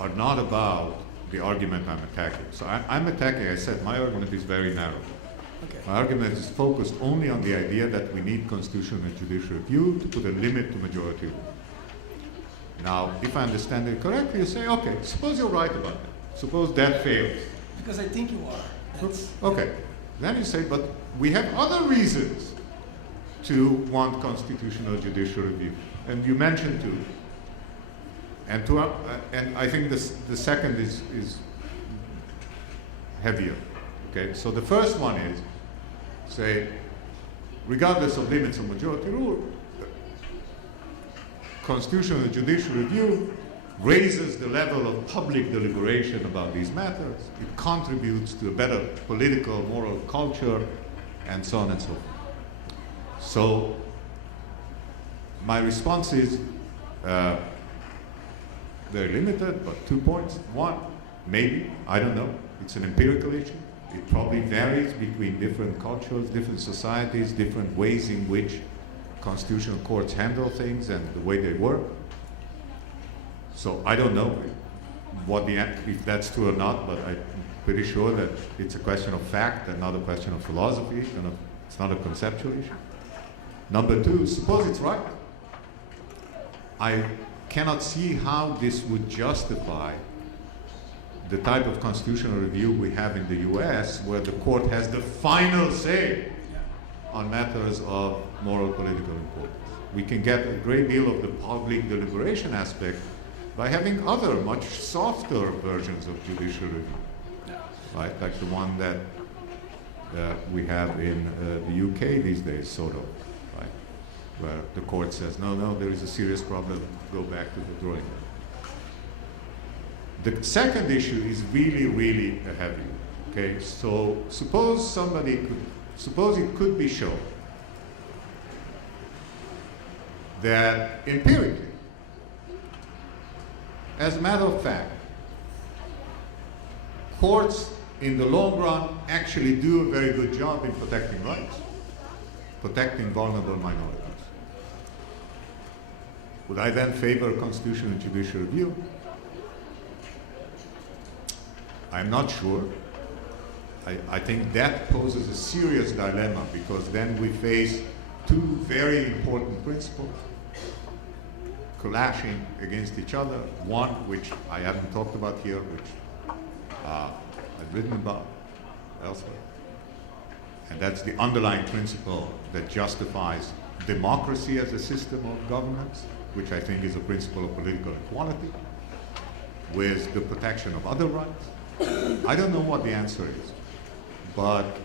are not about the argument I'm attacking. So I'm attacking, I said, my argument is very narrow. Okay. My argument is focused only on the idea that we need constitutional and judicial review to put a limit to majority rule. Now, if I understand it correctly, you say, okay, suppose you're right about that. Suppose that fails. Because I think you are. Okay. Then you say, but we have other reasons to want constitutional judicial review. And you mentioned two. And I think the second is heavier. Okay, so the first one is, say, regardless of limits of majority rule, constitutional and judicial review raises the level of public deliberation about these matters. It contributes to a better political, moral culture, and so on and so forth. So my response is very limited, but 2 points. One, maybe, I don't know. It's an empirical issue. It probably varies between different cultures, different societies, different ways in which constitutional courts handle things and the way they work. So I don't know if that's true or not, but I'm pretty sure that it's a question of fact and not a question of philosophy, and it's not a conceptual issue. Number two, suppose it's right. I cannot see how this would justify the type of constitutional review we have in the US, where the court has the final say on matters of moral political importance. We can get a great deal of the public deliberation aspect by having other much softer versions of judicial review, right? Like the one that we have in the UK these days, sort of, right? Where the court says, no, there is a serious problem, go back to the drawing board. The second issue is really, really heavy, okay? So suppose it could be shown that empirically, as a matter of fact, courts, in the long run, actually do a very good job in protecting rights, protecting vulnerable minorities. Would I then favor constitutional and judicial review? I'm not sure. I think that poses a serious dilemma, because then we face two very important principles clashing against each other. One, which I haven't talked about here, which I've written about elsewhere. And that's the underlying principle that justifies democracy as a system of governance, which I think is a principle of political equality, with the protection of other rights. I don't know what the answer is, but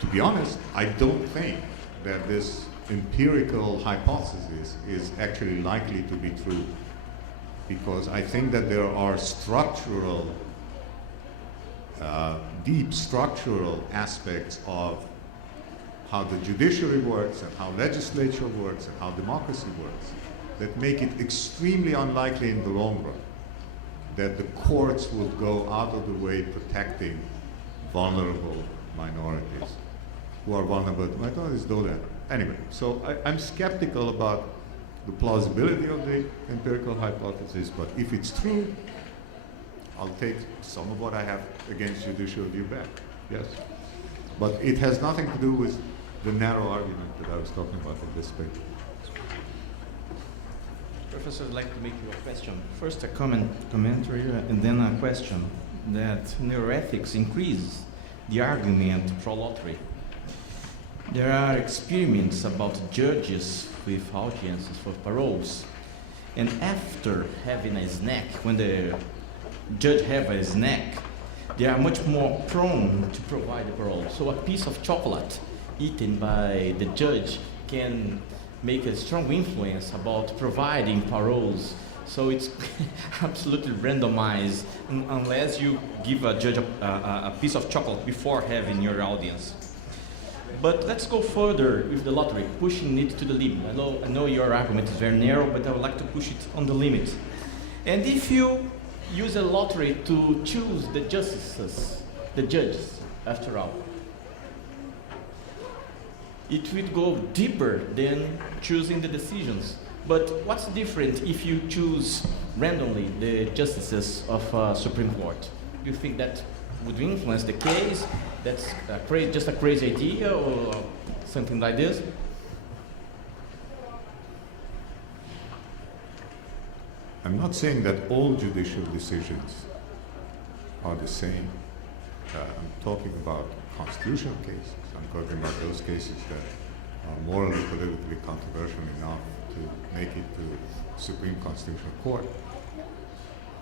to be honest, I don't think that this empirical hypothesis is actually likely to be true, because I think that there are structural, deep structural aspects of how the judiciary works and how legislature works and how democracy works that make it extremely unlikely in the long run that the courts will go out of the way protecting vulnerable minorities. Who are vulnerable to minorities, though that. Anyway, so I'm skeptical about the plausibility of the empirical hypothesis, but if it's true, I'll take some of what I have against judicial review back, yes. But it has nothing to do with the narrow argument that I was talking about in this paper. Professor, I'd like to make you a question. First a commentary and then a question. That neuroethics increase the argument pro lottery. There are experiments about judges with audiences for paroles, and after having a snack, when the judge have a snack, they are much more prone to provide the parole. So a piece of chocolate eaten by the judge can make a strong influence about providing paroles. So it's absolutely randomized unless you give a judge a piece of chocolate before having your audience. But let's go further with the lottery, pushing it to the limit. I know your argument is very narrow, but I would like to push it on the limit. And if you use a lottery to choose the justices, the judges, after all, it would go deeper than choosing the decisions. But what's different if you choose randomly the justices of Supreme Court? Do you think that would influence the case? That's just a crazy idea or something like this? I'm not saying that all judicial decisions are the same. I'm talking about constitutional cases. I'm talking about those cases that are morally, politically controversial enough to make it to Supreme Constitutional Court.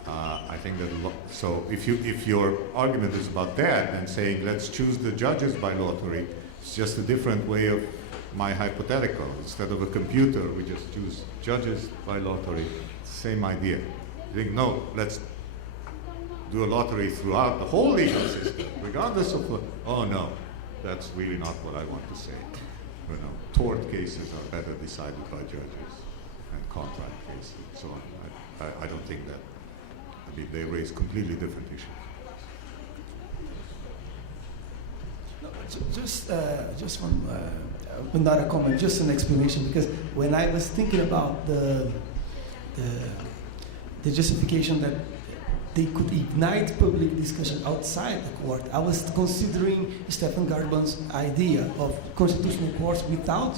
I think that, so if your argument is about that, then saying let's choose the judges by lottery, it's just a different way of my hypothetical. Instead of a computer, we just choose judges by lottery. Same idea. You think, no, let's do a lottery throughout the whole legal system, regardless of what, oh no, that's really not what I want to say. You know, tort cases are better decided by judges and contract cases and so on. I don't think that. I mean, they raise completely different issues. No, just one, not a comment, just an explanation, because when I was thinking about the justification that they could ignite public discussion outside the court, I was considering Stephen Garban's idea of constitutional courts without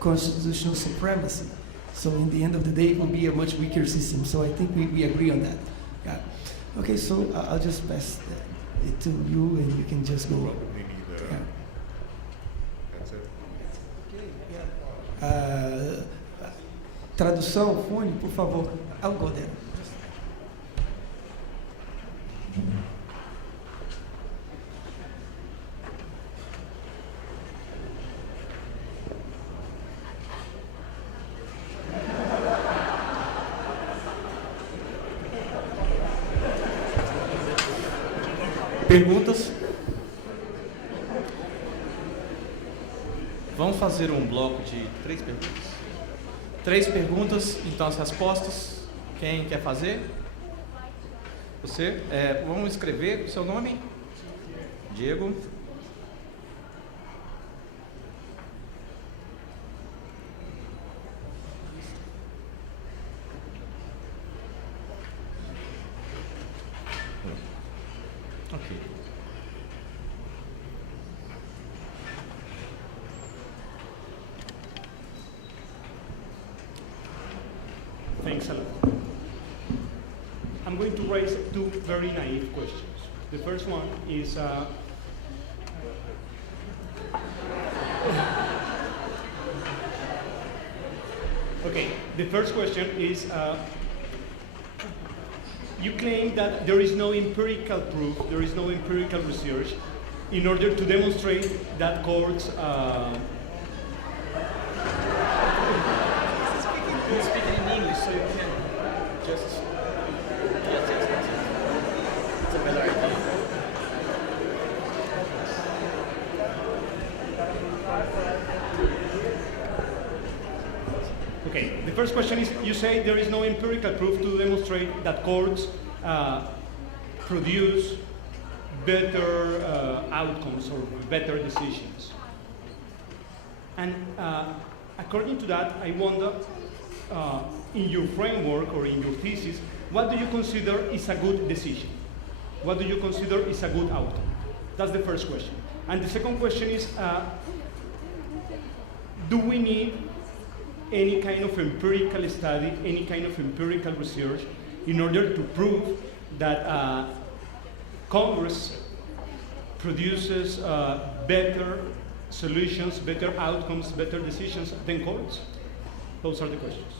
constitutional supremacy. So in the end of the day, it will be a much weaker system. So I think we agree on that. Yeah. Okay, so I'll just pass it to you, and you can just go. Probably need yeah. That's it. Okay, yeah. Tradução, fone, por favor. I'll go there. Perguntas? Vamos fazer um bloco de 3 perguntas? 3 perguntas, então as respostas. Quem quer fazer? Você, vamos escrever o seu nome? Diego. Ok. Thanks a lot. I'm going to raise two very naive questions. The first one is, okay, the first question is, you claim that there is no empirical proof, there is no empirical research in order to demonstrate that courts You're speaking in English, so you can just... Yes. It's a better idea. Okay, the first question is, you say there is no empirical proof to demonstrate that courts produce better outcomes or better decisions. And according to that, I wonder, in your framework or in your thesis, what do you consider is a good decision? What do you consider is a good outcome? That's the first question. And the second question is, do we need any kind of empirical study, any kind of empirical research in order to prove that Congress produces better solutions, better outcomes, better decisions than courts? Those are the questions.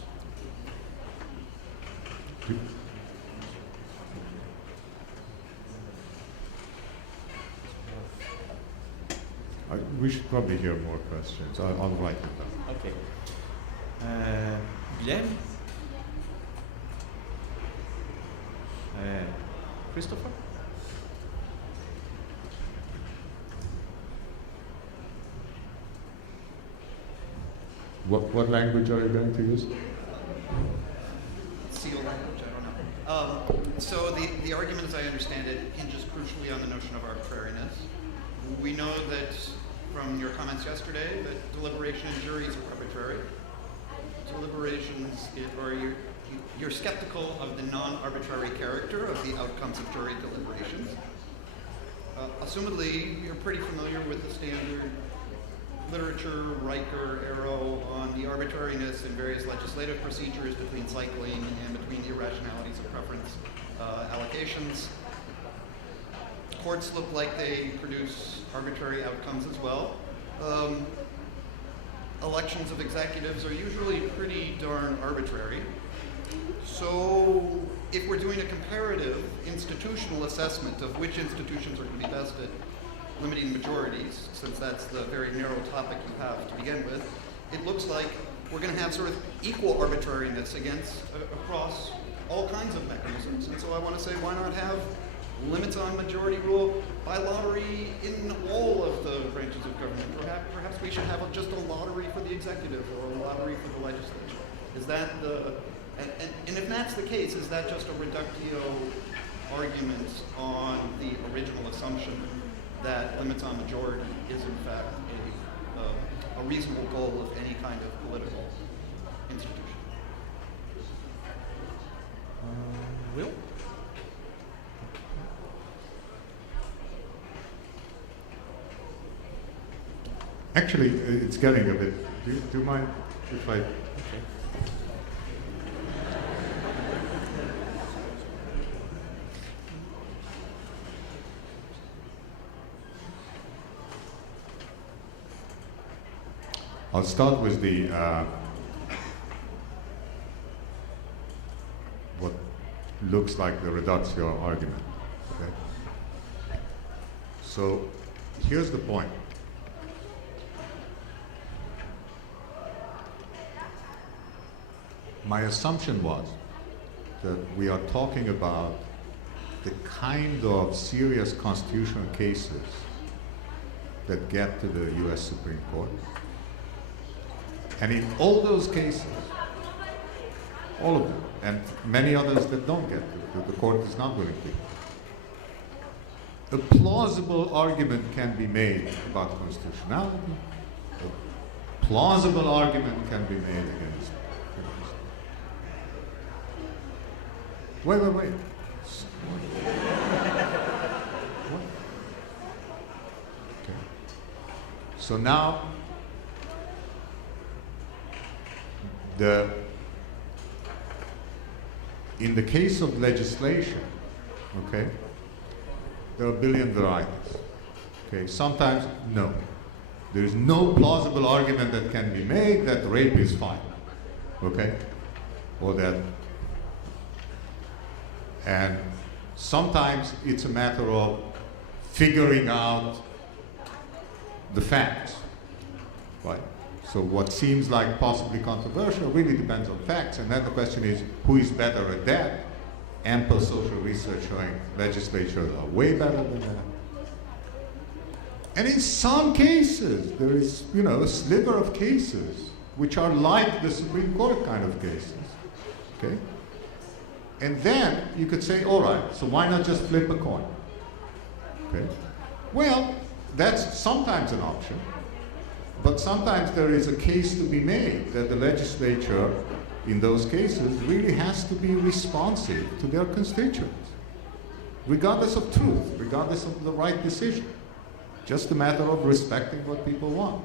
We should probably hear more questions. I'll write it down. Ok. Guilherme? Christopher? What language are you going to use? Seal language, I don't know. So the argument, as I understand it, hinges crucially on the notion of arbitrariness. We know that from your comments yesterday that deliberation in juries are arbitrary. Deliberations, or you're skeptical of the non-arbitrary character of the outcomes of jury deliberations. Assumedly, you're pretty familiar with the standard literature, Riker, Arrow, on the arbitrariness in various legislative procedures between cycling and between the irrationalities of preference allocations. Courts look like they produce arbitrary outcomes as well. Elections of executives are usually pretty darn arbitrary. So if we're doing a comparative institutional assessment of which institutions are going to be best at limiting majorities, since that's the very narrow topic you have to begin with, it looks like we're going to have sort of equal arbitrariness across all kinds of mechanisms. And so I want to say, why not have limits on majority rule by lottery in all of the branches of government? Perhaps we should have just a lottery for the executive or a lottery for the legislature. Is that and if that's the case, is that just a reductio argument on the original assumption that limits on majority is in fact a reasonable goal of any kind of political institution? Will? Actually, it's getting a bit. Do you mind if I? Okay. I'll start with the what looks like the reductio argument. Okay? So here's the point. My assumption was that we are talking about the kind of serious constitutional cases that get to the US Supreme Court. And in all those cases, all of them, and many others that don't get to The court is not willing to. A plausible argument can be made about constitutionality. A plausible argument can be made against. Wait. What? Okay. So now, in the case of legislation, okay, there are a billion varieties. Okay, sometimes no. There is no plausible argument that can be made that rape is fine. Okay? Or that. And sometimes it's a matter of figuring out the facts. Right? So what seems like possibly controversial really depends on facts, and then the question is, who is better at that? Ample social research showing legislatures are way better than that. And in some cases, there is, a sliver of cases which are like the Supreme Court kind of cases, okay? And then you could say, all right, so why not just flip a coin? Okay? Well, that's sometimes an option. But sometimes there is a case to be made that the legislature, in those cases, really has to be responsive to their constituents, regardless of truth, regardless of the right decision. Just a matter of respecting what people want.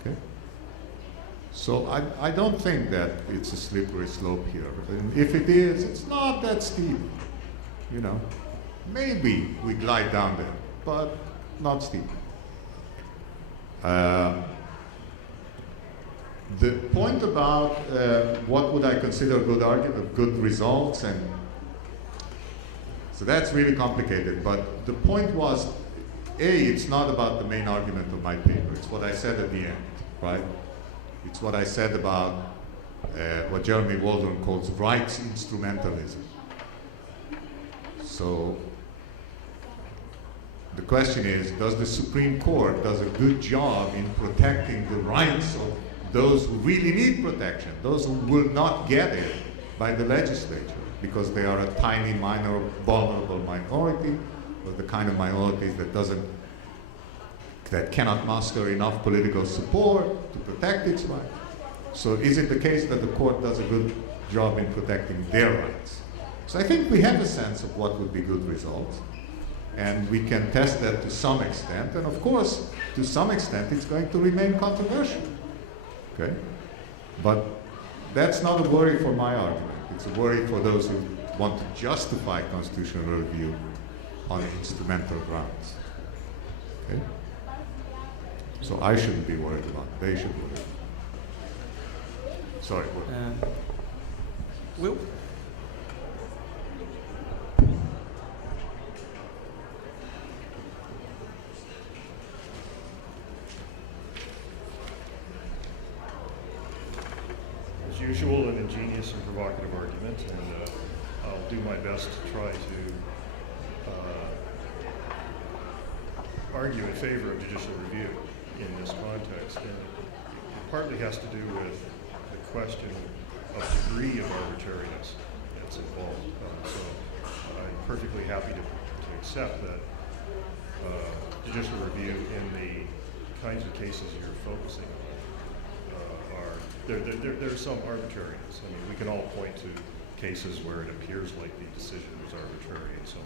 Okay? So I don't think that it's a slippery slope here. And if it is, it's not that steep. Maybe we glide down there, but not steep. The point about what would I consider good argument, good results, and so that's really complicated. But the point was, it's not about the main argument of my paper. It's what I said at the end, right? It's what I said about what Jeremy Waldron calls rights instrumentalism. So the question is, does the Supreme Court does a good job in protecting the rights of those who really need protection, those who will not get it by the legislature because they are a tiny, minor, vulnerable minority, or the kind of minorities that cannot muster enough political support to protect its rights. So is it the case that the court does a good job in protecting their rights? So I think we have a sense of what would be good results. And we can test that to some extent. And of course, to some extent, it's going to remain controversial. Okay? But that's not a worry for my argument. It's a worry for those who want to justify constitutional review on instrumental grounds. Okay? So I shouldn't be worried about it. They should worry. Sorry. Will? As usual, an ingenious and provocative argument, and I'll do my best to try to argue in favor of judicial review in this context. And it partly has to do with the question of degree of arbitrariness that's involved. So I'm perfectly happy to accept that judicial review in the kinds of cases you're focusing on there's some arbitrariness. I mean, we can all point to cases where it appears like the decision was arbitrary and so on,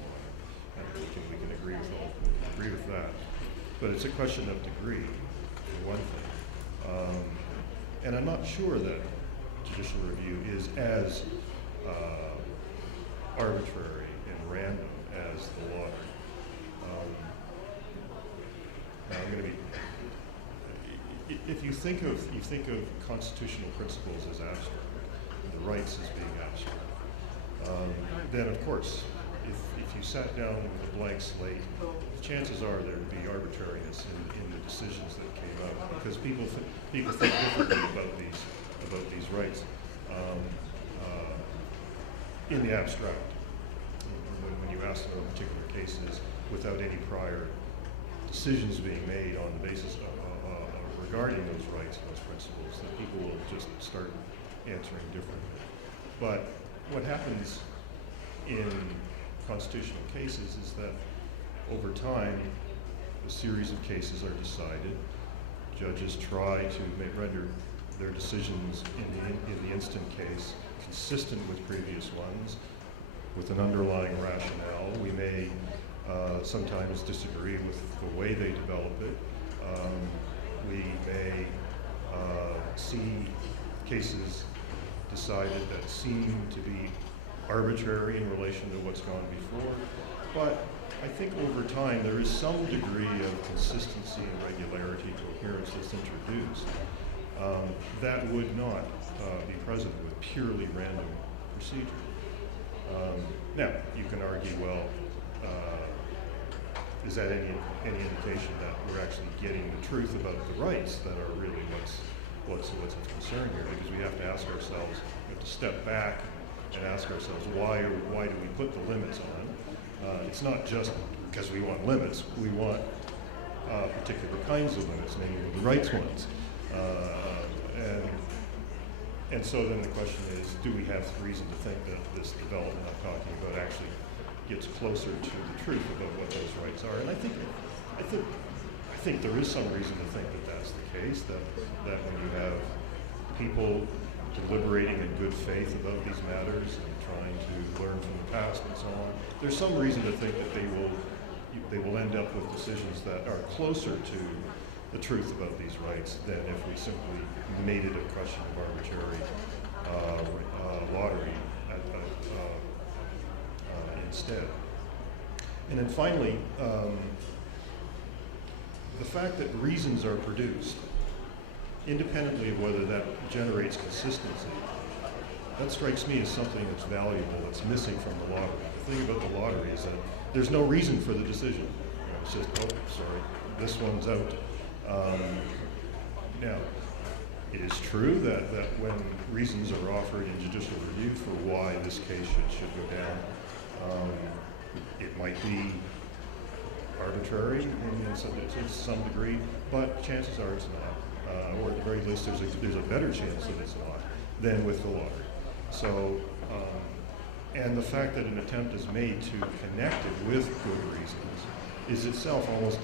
and we can agree with that. But it's a question of degree, for one thing. And I'm not sure that judicial review is as arbitrary and random as the law. Now I'm going to be. If you think of constitutional principles as abstract, the rights as being abstract, then of course, if you sat down with a blank slate, the chances are there would be arbitrariness in the decisions that came out, because people think differently about these rights in the abstract. When you ask them about particular cases without any prior decisions being made on the basis of regarding those rights and those principles, that people will just start answering differently. But what happens in constitutional cases is that over time, a series of cases are decided. Judges try to render their decisions in the instant case consistent with previous ones, with an underlying rationale. We may sometimes disagree with the way they develop it. We may see cases decided that seem to be arbitrary in relation to what's gone before, but I think over time there is some degree of consistency and regularity, coherence that's introduced that would not be present with purely random procedure. Now, you can argue, well, is that any indication that we're actually getting the truth about the rights that are really what's of concern here? Because we have to ask ourselves, we have to step back and ask ourselves, why do we put the limits on? It's not just because we want limits, we want particular kinds of limits, namely the rights ones. And so then the question is, do we have reason to think that this development I'm talking about actually gets closer to the truth about what those rights are? And I think there is some reason to think that that's the case, that when you have people deliberating in good faith about these matters and trying to learn from the past and so on, there's some reason to think that they will end up with decisions that are closer to the truth about these rights than if we simply made it a question of arbitrary lottery instead. And then finally, the fact that reasons are produced, independently of whether that generates consistency, that strikes me as something that's valuable, that's missing from the lottery. The thing about the lottery is that there's no reason for the decision. It's just, oh, sorry, this one's out. Now, it is true that when reasons are offered in judicial review for why this case should go down, it might be arbitrary to some degree, but chances are it's not. Or at the very least, there's a better chance that it's not than with the lottery. So, and the fact that an attempt is made to connect it with good reasons is itself almost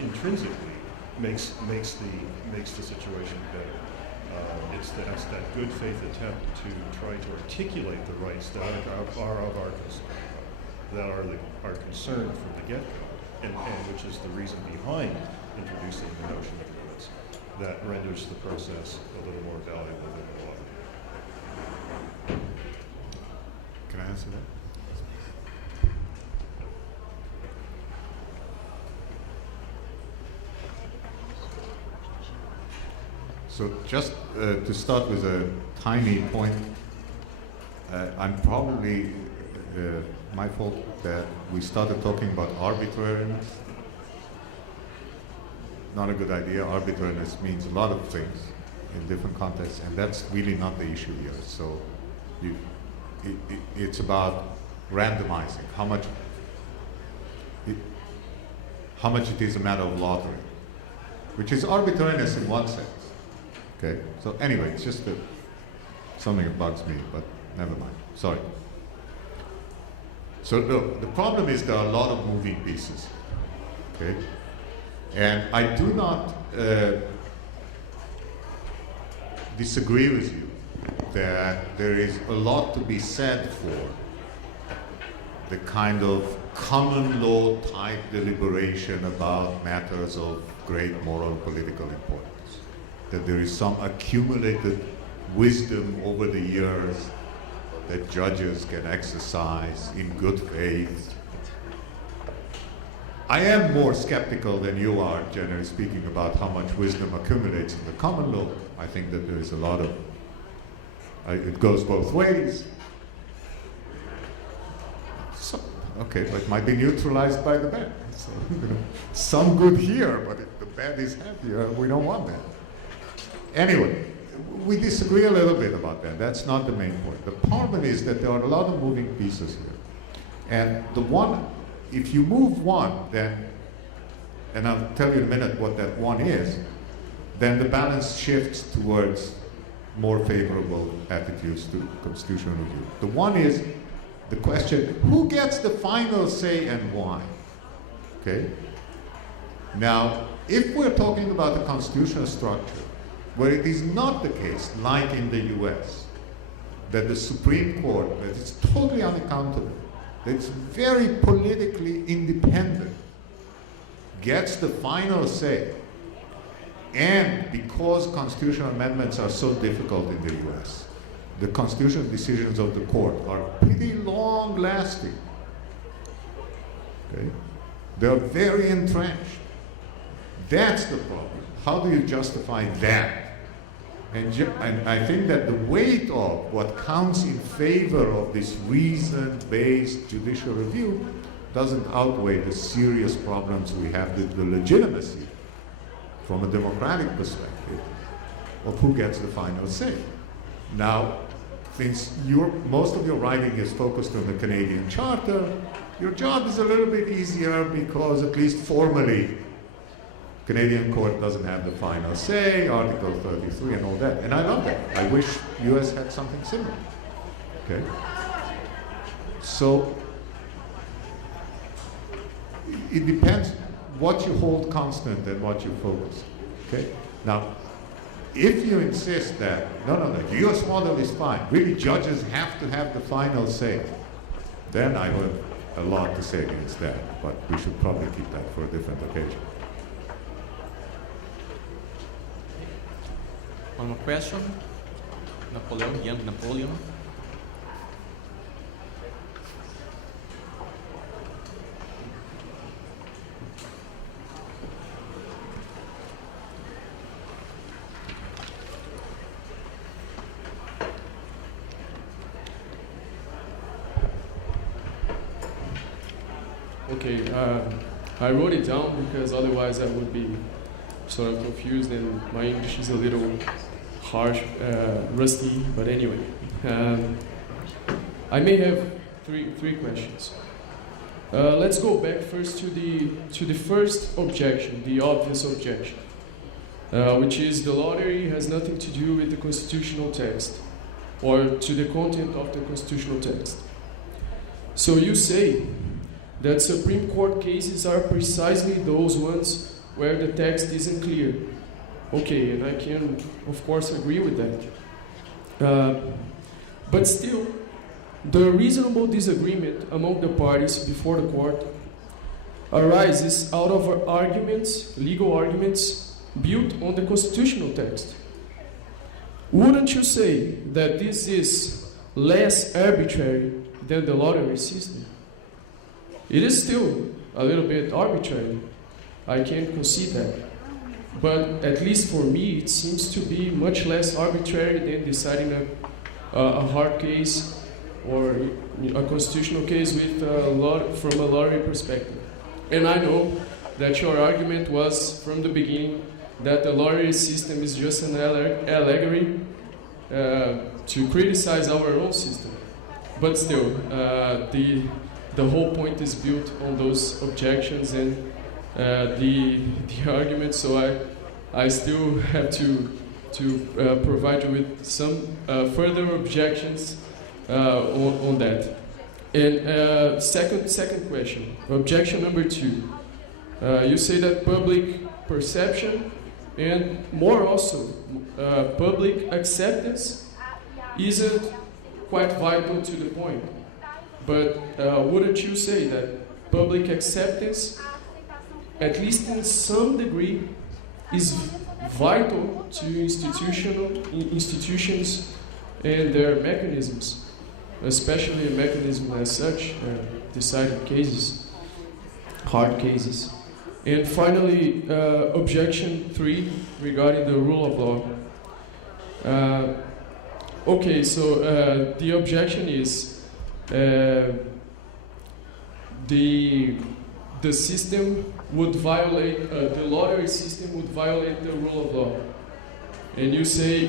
intrinsically makes the situation better. It's that good faith attempt to try to articulate the rights that are of our concern, that are concerned from the get-go, and which is the reason behind introducing the notion of limits, that renders the process a little more valuable than the law. Can I answer that? So just to start with a tiny point, I'm probably my fault that we started talking about arbitrariness. Not a good idea. Arbitrariness means a lot of things in different contexts, and that's really not the issue here. So it's about randomizing, how much it is a matter of lottery, which is arbitrariness in one sense. Okay, so anyway, it's just something that bugs me, but never mind, sorry. So the problem is there are a lot of moving pieces, okay? And I do not disagree with you that there is a lot to be said for the kind of common law type deliberation about matters of great moral political importance. That there is some accumulated wisdom over the years that judges can exercise in good faith. I am more skeptical than you are, generally speaking, about how much wisdom accumulates in the common law. I think that there is a lot of, it goes both ways. So, okay, but it might be neutralized by the bad. So, some good here, but if the bad is heavier, we don't want that. Anyway, we disagree a little bit about that. That's not the main point. The problem is that there are a lot of moving pieces here. And the one, if you move one, then, and I'll tell you in a minute what that one is, then the balance shifts towards more favorable attitudes to constitutional review. The one is the question, who gets the final say and why? Okay? Now, if we're talking about the constitutional structure, where it is not the case, like in the US, that the Supreme Court, that it's totally unaccountable, that it's very politically independent, gets the final say, and because constitutional amendments are so difficult in the US, the constitutional decisions of the court are pretty long-lasting. Okay? They're very entrenched. That's the problem. How do you justify that? And I think that the weight of what counts in favor of this reason-based judicial review doesn't outweigh the serious problems we have with the legitimacy from a democratic perspective of who gets the final say. Now, since most of your writing is focused on the Canadian Charter, your job is a little bit easier because at least formally, Canadian court doesn't have the final say, Article 33 and all that. And I love that. I wish US had something similar. Okay? So, it depends what you hold constant and what you focus. Okay? Now, if you insist that, no, the US model is fine, really judges have to have the final say, then I have a lot to say against that, but we should probably keep that for a different occasion. One more question. Napoleon, young Napoleon. Okay, I wrote it down because otherwise I would be sort of confused and my English is a little harsh, rusty, but anyway. I may have three questions. Let's go back first to the first objection, the obvious objection, which is the lottery has nothing to do with the constitutional text or to the content of the constitutional text. So you say that Supreme Court cases are precisely those ones where the text isn't clear. Okay, and I can, of course, agree with that. But still, the reasonable disagreement among the parties before the court arises out of arguments, legal arguments, built on the constitutional text. Wouldn't you say that this is less arbitrary than the lottery system? It is still a little bit arbitrary. I can concede that. But at least for me, it seems to be much less arbitrary than deciding a hard case or a constitutional case with from a lottery perspective. And I know that your argument was from the beginning that the lottery system is just an allegory to criticize our own system. But still, the whole point is built on those objections and the argument, so I still have to provide you with some further objections on that. And second question, objection number 2. You say that public perception and more also public acceptance isn't quite vital to the point. But wouldn't you say that public acceptance, at least in some degree, is vital to institutions and their mechanisms, especially a mechanism as such, deciding cases, hard cases. And finally, objection 3 regarding the rule of law. Okay, so the objection is the system would violate, the lottery system would violate the rule of law. And you say,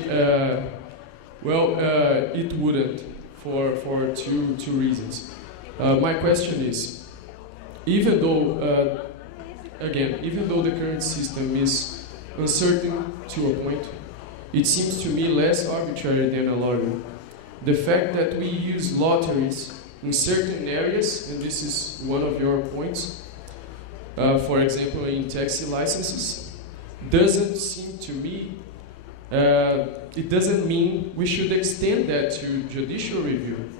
well, it wouldn't for two reasons. My question is, even though, even though the current system is uncertain to a point, it seems to me less arbitrary than a lottery. The fact that we use lotteries in certain areas, and this is one of your points. For example, in taxi licenses, doesn't seem to me, it doesn't mean we should extend that to judicial review.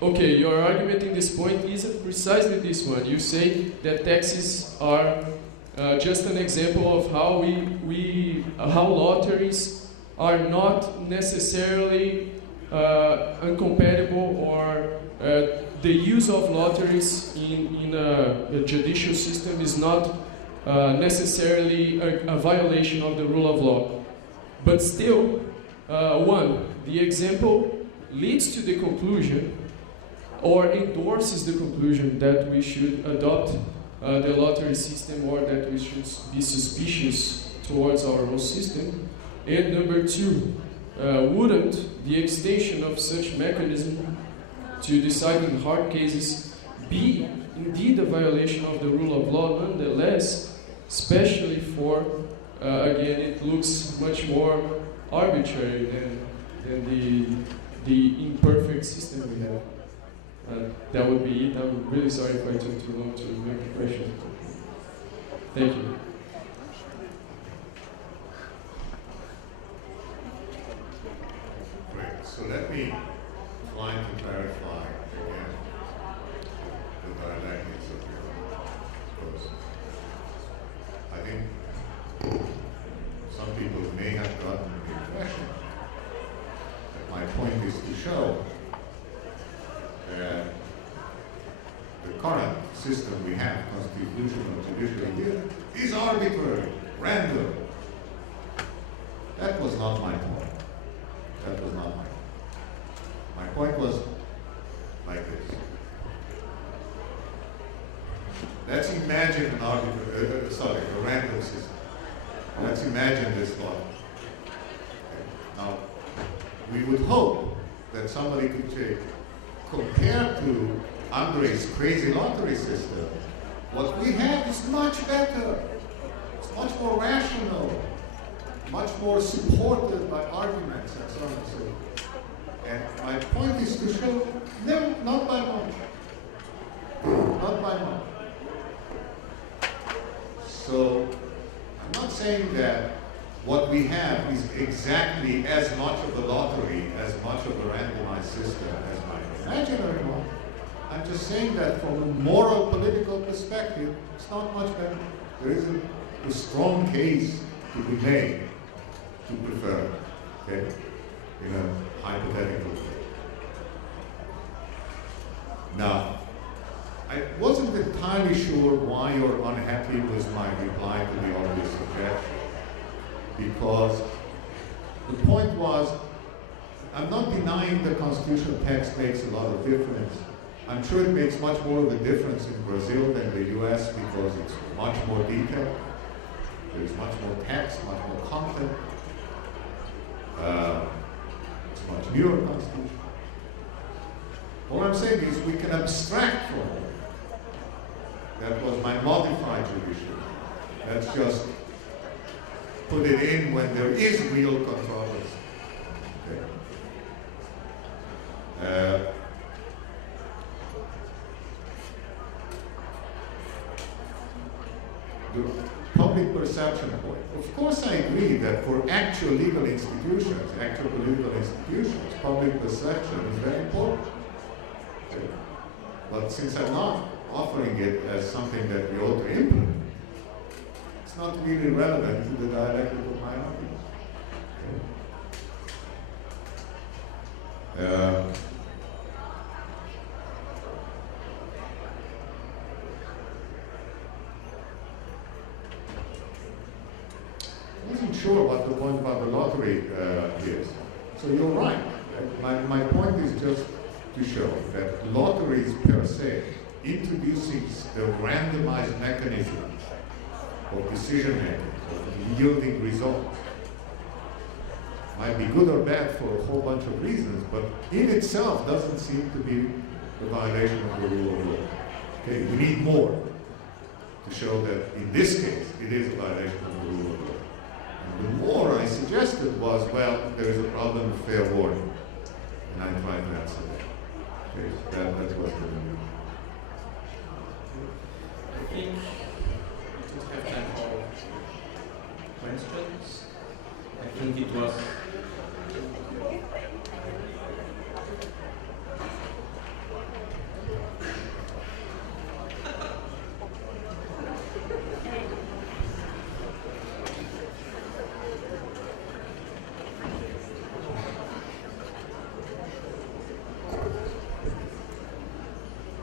Okay, your argument in this point isn't precisely this one. You say that taxis are just an example of how how lotteries are not necessarily incompatible, or the use of lotteries in a judicial system is not necessarily a violation of the rule of law. But still, the example leads to the conclusion or endorses the conclusion that we should adopt the lottery system, or that we should be suspicious towards our own system. And number two, wouldn't the extension of such mechanism to decide in hard cases be indeed a violation of the rule of law nonetheless, especially for, again, it looks much more arbitrary than the imperfect system we have. That would be it. I'm really sorry if I took too long to make a question. Thank you. Great. So let me try to clarify again the dialectics of your process. I think some people may have gotten the impression that my point is to show that the current system we have, constitutional judicial review, is arbitrary, random. That was not my point. That was not my point. My point was like this. Let's imagine an arbitrary, a random system. Let's imagine this thought. Okay. Now, we would hope that somebody could say, compared to Andrei's crazy lottery system, what we have is much better. It's much more rational, much more supported by arguments and so on and so forth. And my point is to show, no, not by much. Not by much. So, I'm not saying that what we have is exactly as much of the lottery, as much of the randomized system as my imaginary one. I'm just saying that from a moral political perspective, it's not much better. There isn't a strong case to be made to prefer it, okay, in a hypothetical way. Now, I wasn't entirely sure why you're unhappy with my reply to the obvious objection, because the point was, I'm not denying the constitutional text makes a lot of difference. I'm sure it makes much more of a difference in Brazil than the US because it's much more detailed. There's much more text, much more content. It's much newer constitution. All I'm saying is we can abstract from it. That was my modified judicial. Let's just put it in when there is real controversy. Okay. The public perception point. Of course I agree that for actual legal institutions, actual political institutions, public perception is very important. Okay. But since I'm not offering it as something that we ought to implement, it's not really relevant to the dialectic of my argument. Okay. I wasn't sure what the point about the lottery is. So you're right. My point is just to show that lotteries per se, introducing the randomized mechanism of decision making, of yielding results, might be good or bad for a whole bunch of reasons, but in itself doesn't seem to be a violation of the rule of law. Okay, we need more to show that in this case it is a violation of the rule of law. And the more I suggested was, well, there is a problem of fair warning. and I tried to answer that. Okay, that was the I think we don't have time for questions. I think it was.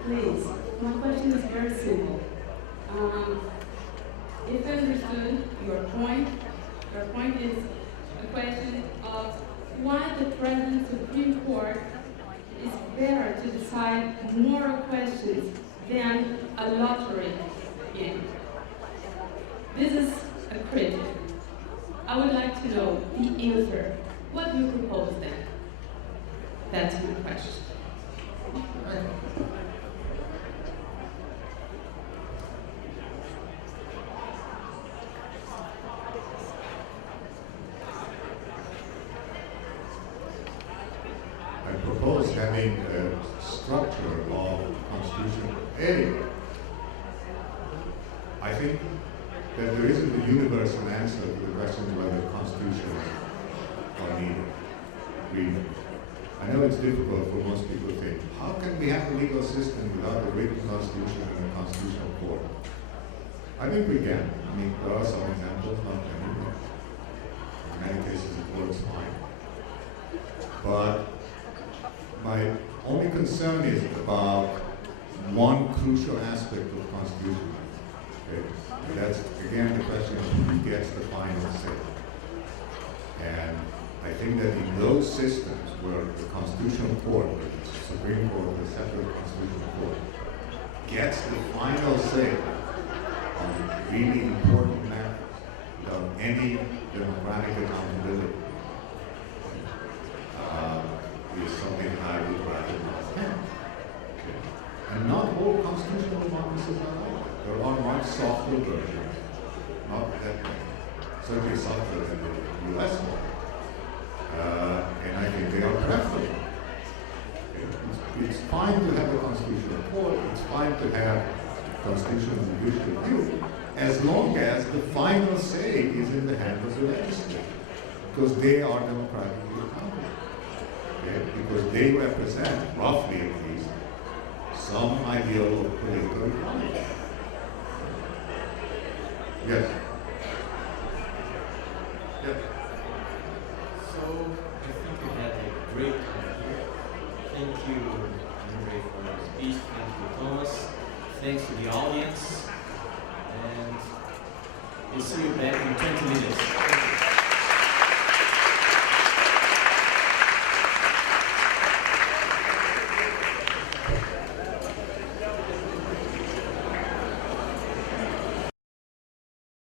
Please, my question is very simple. If I understood your point is a question of why the present Supreme Court is better to decide moral questions than a lottery game. This is a critic. I would like to know the answer. What do you propose then? That's my question. I propose having a structure of constitution. I think that there isn't a universal answer to the question whether constitutions are needed. Really. I know it's difficult for most people to think, how can we have a legal system without a written constitution and a constitutional court? I think we can. I mean, there are some examples, not many. In many cases it works fine. But my only concern is about one crucial aspect of the Constitution. Okay? And that's, again, the question of who gets the final say. And I think that in those systems where the Constitutional Court, whether it's the Supreme Court or the separate Constitutional Court, gets the final say on really important matters without any democratic accountability, is something I would rather not have. Okay. And not all constitutional democracies are like that. There are much softer versions, not that many, certainly softer than the US law. And I think they are preferable. Okay. It's fine to have a constitutional court, it's fine to have constitutional judicial review, as long as the final say is in the hands of the legislature, because they are democratically accountable. Okay? Because they represent, roughly at least, some ideal of political economy. Yes? Yes. So I think we had a great time here. Thank you, Andrei, for your speech. Thank you, Thomas. Thanks to the audience. And we'll see you back in 20 minutes.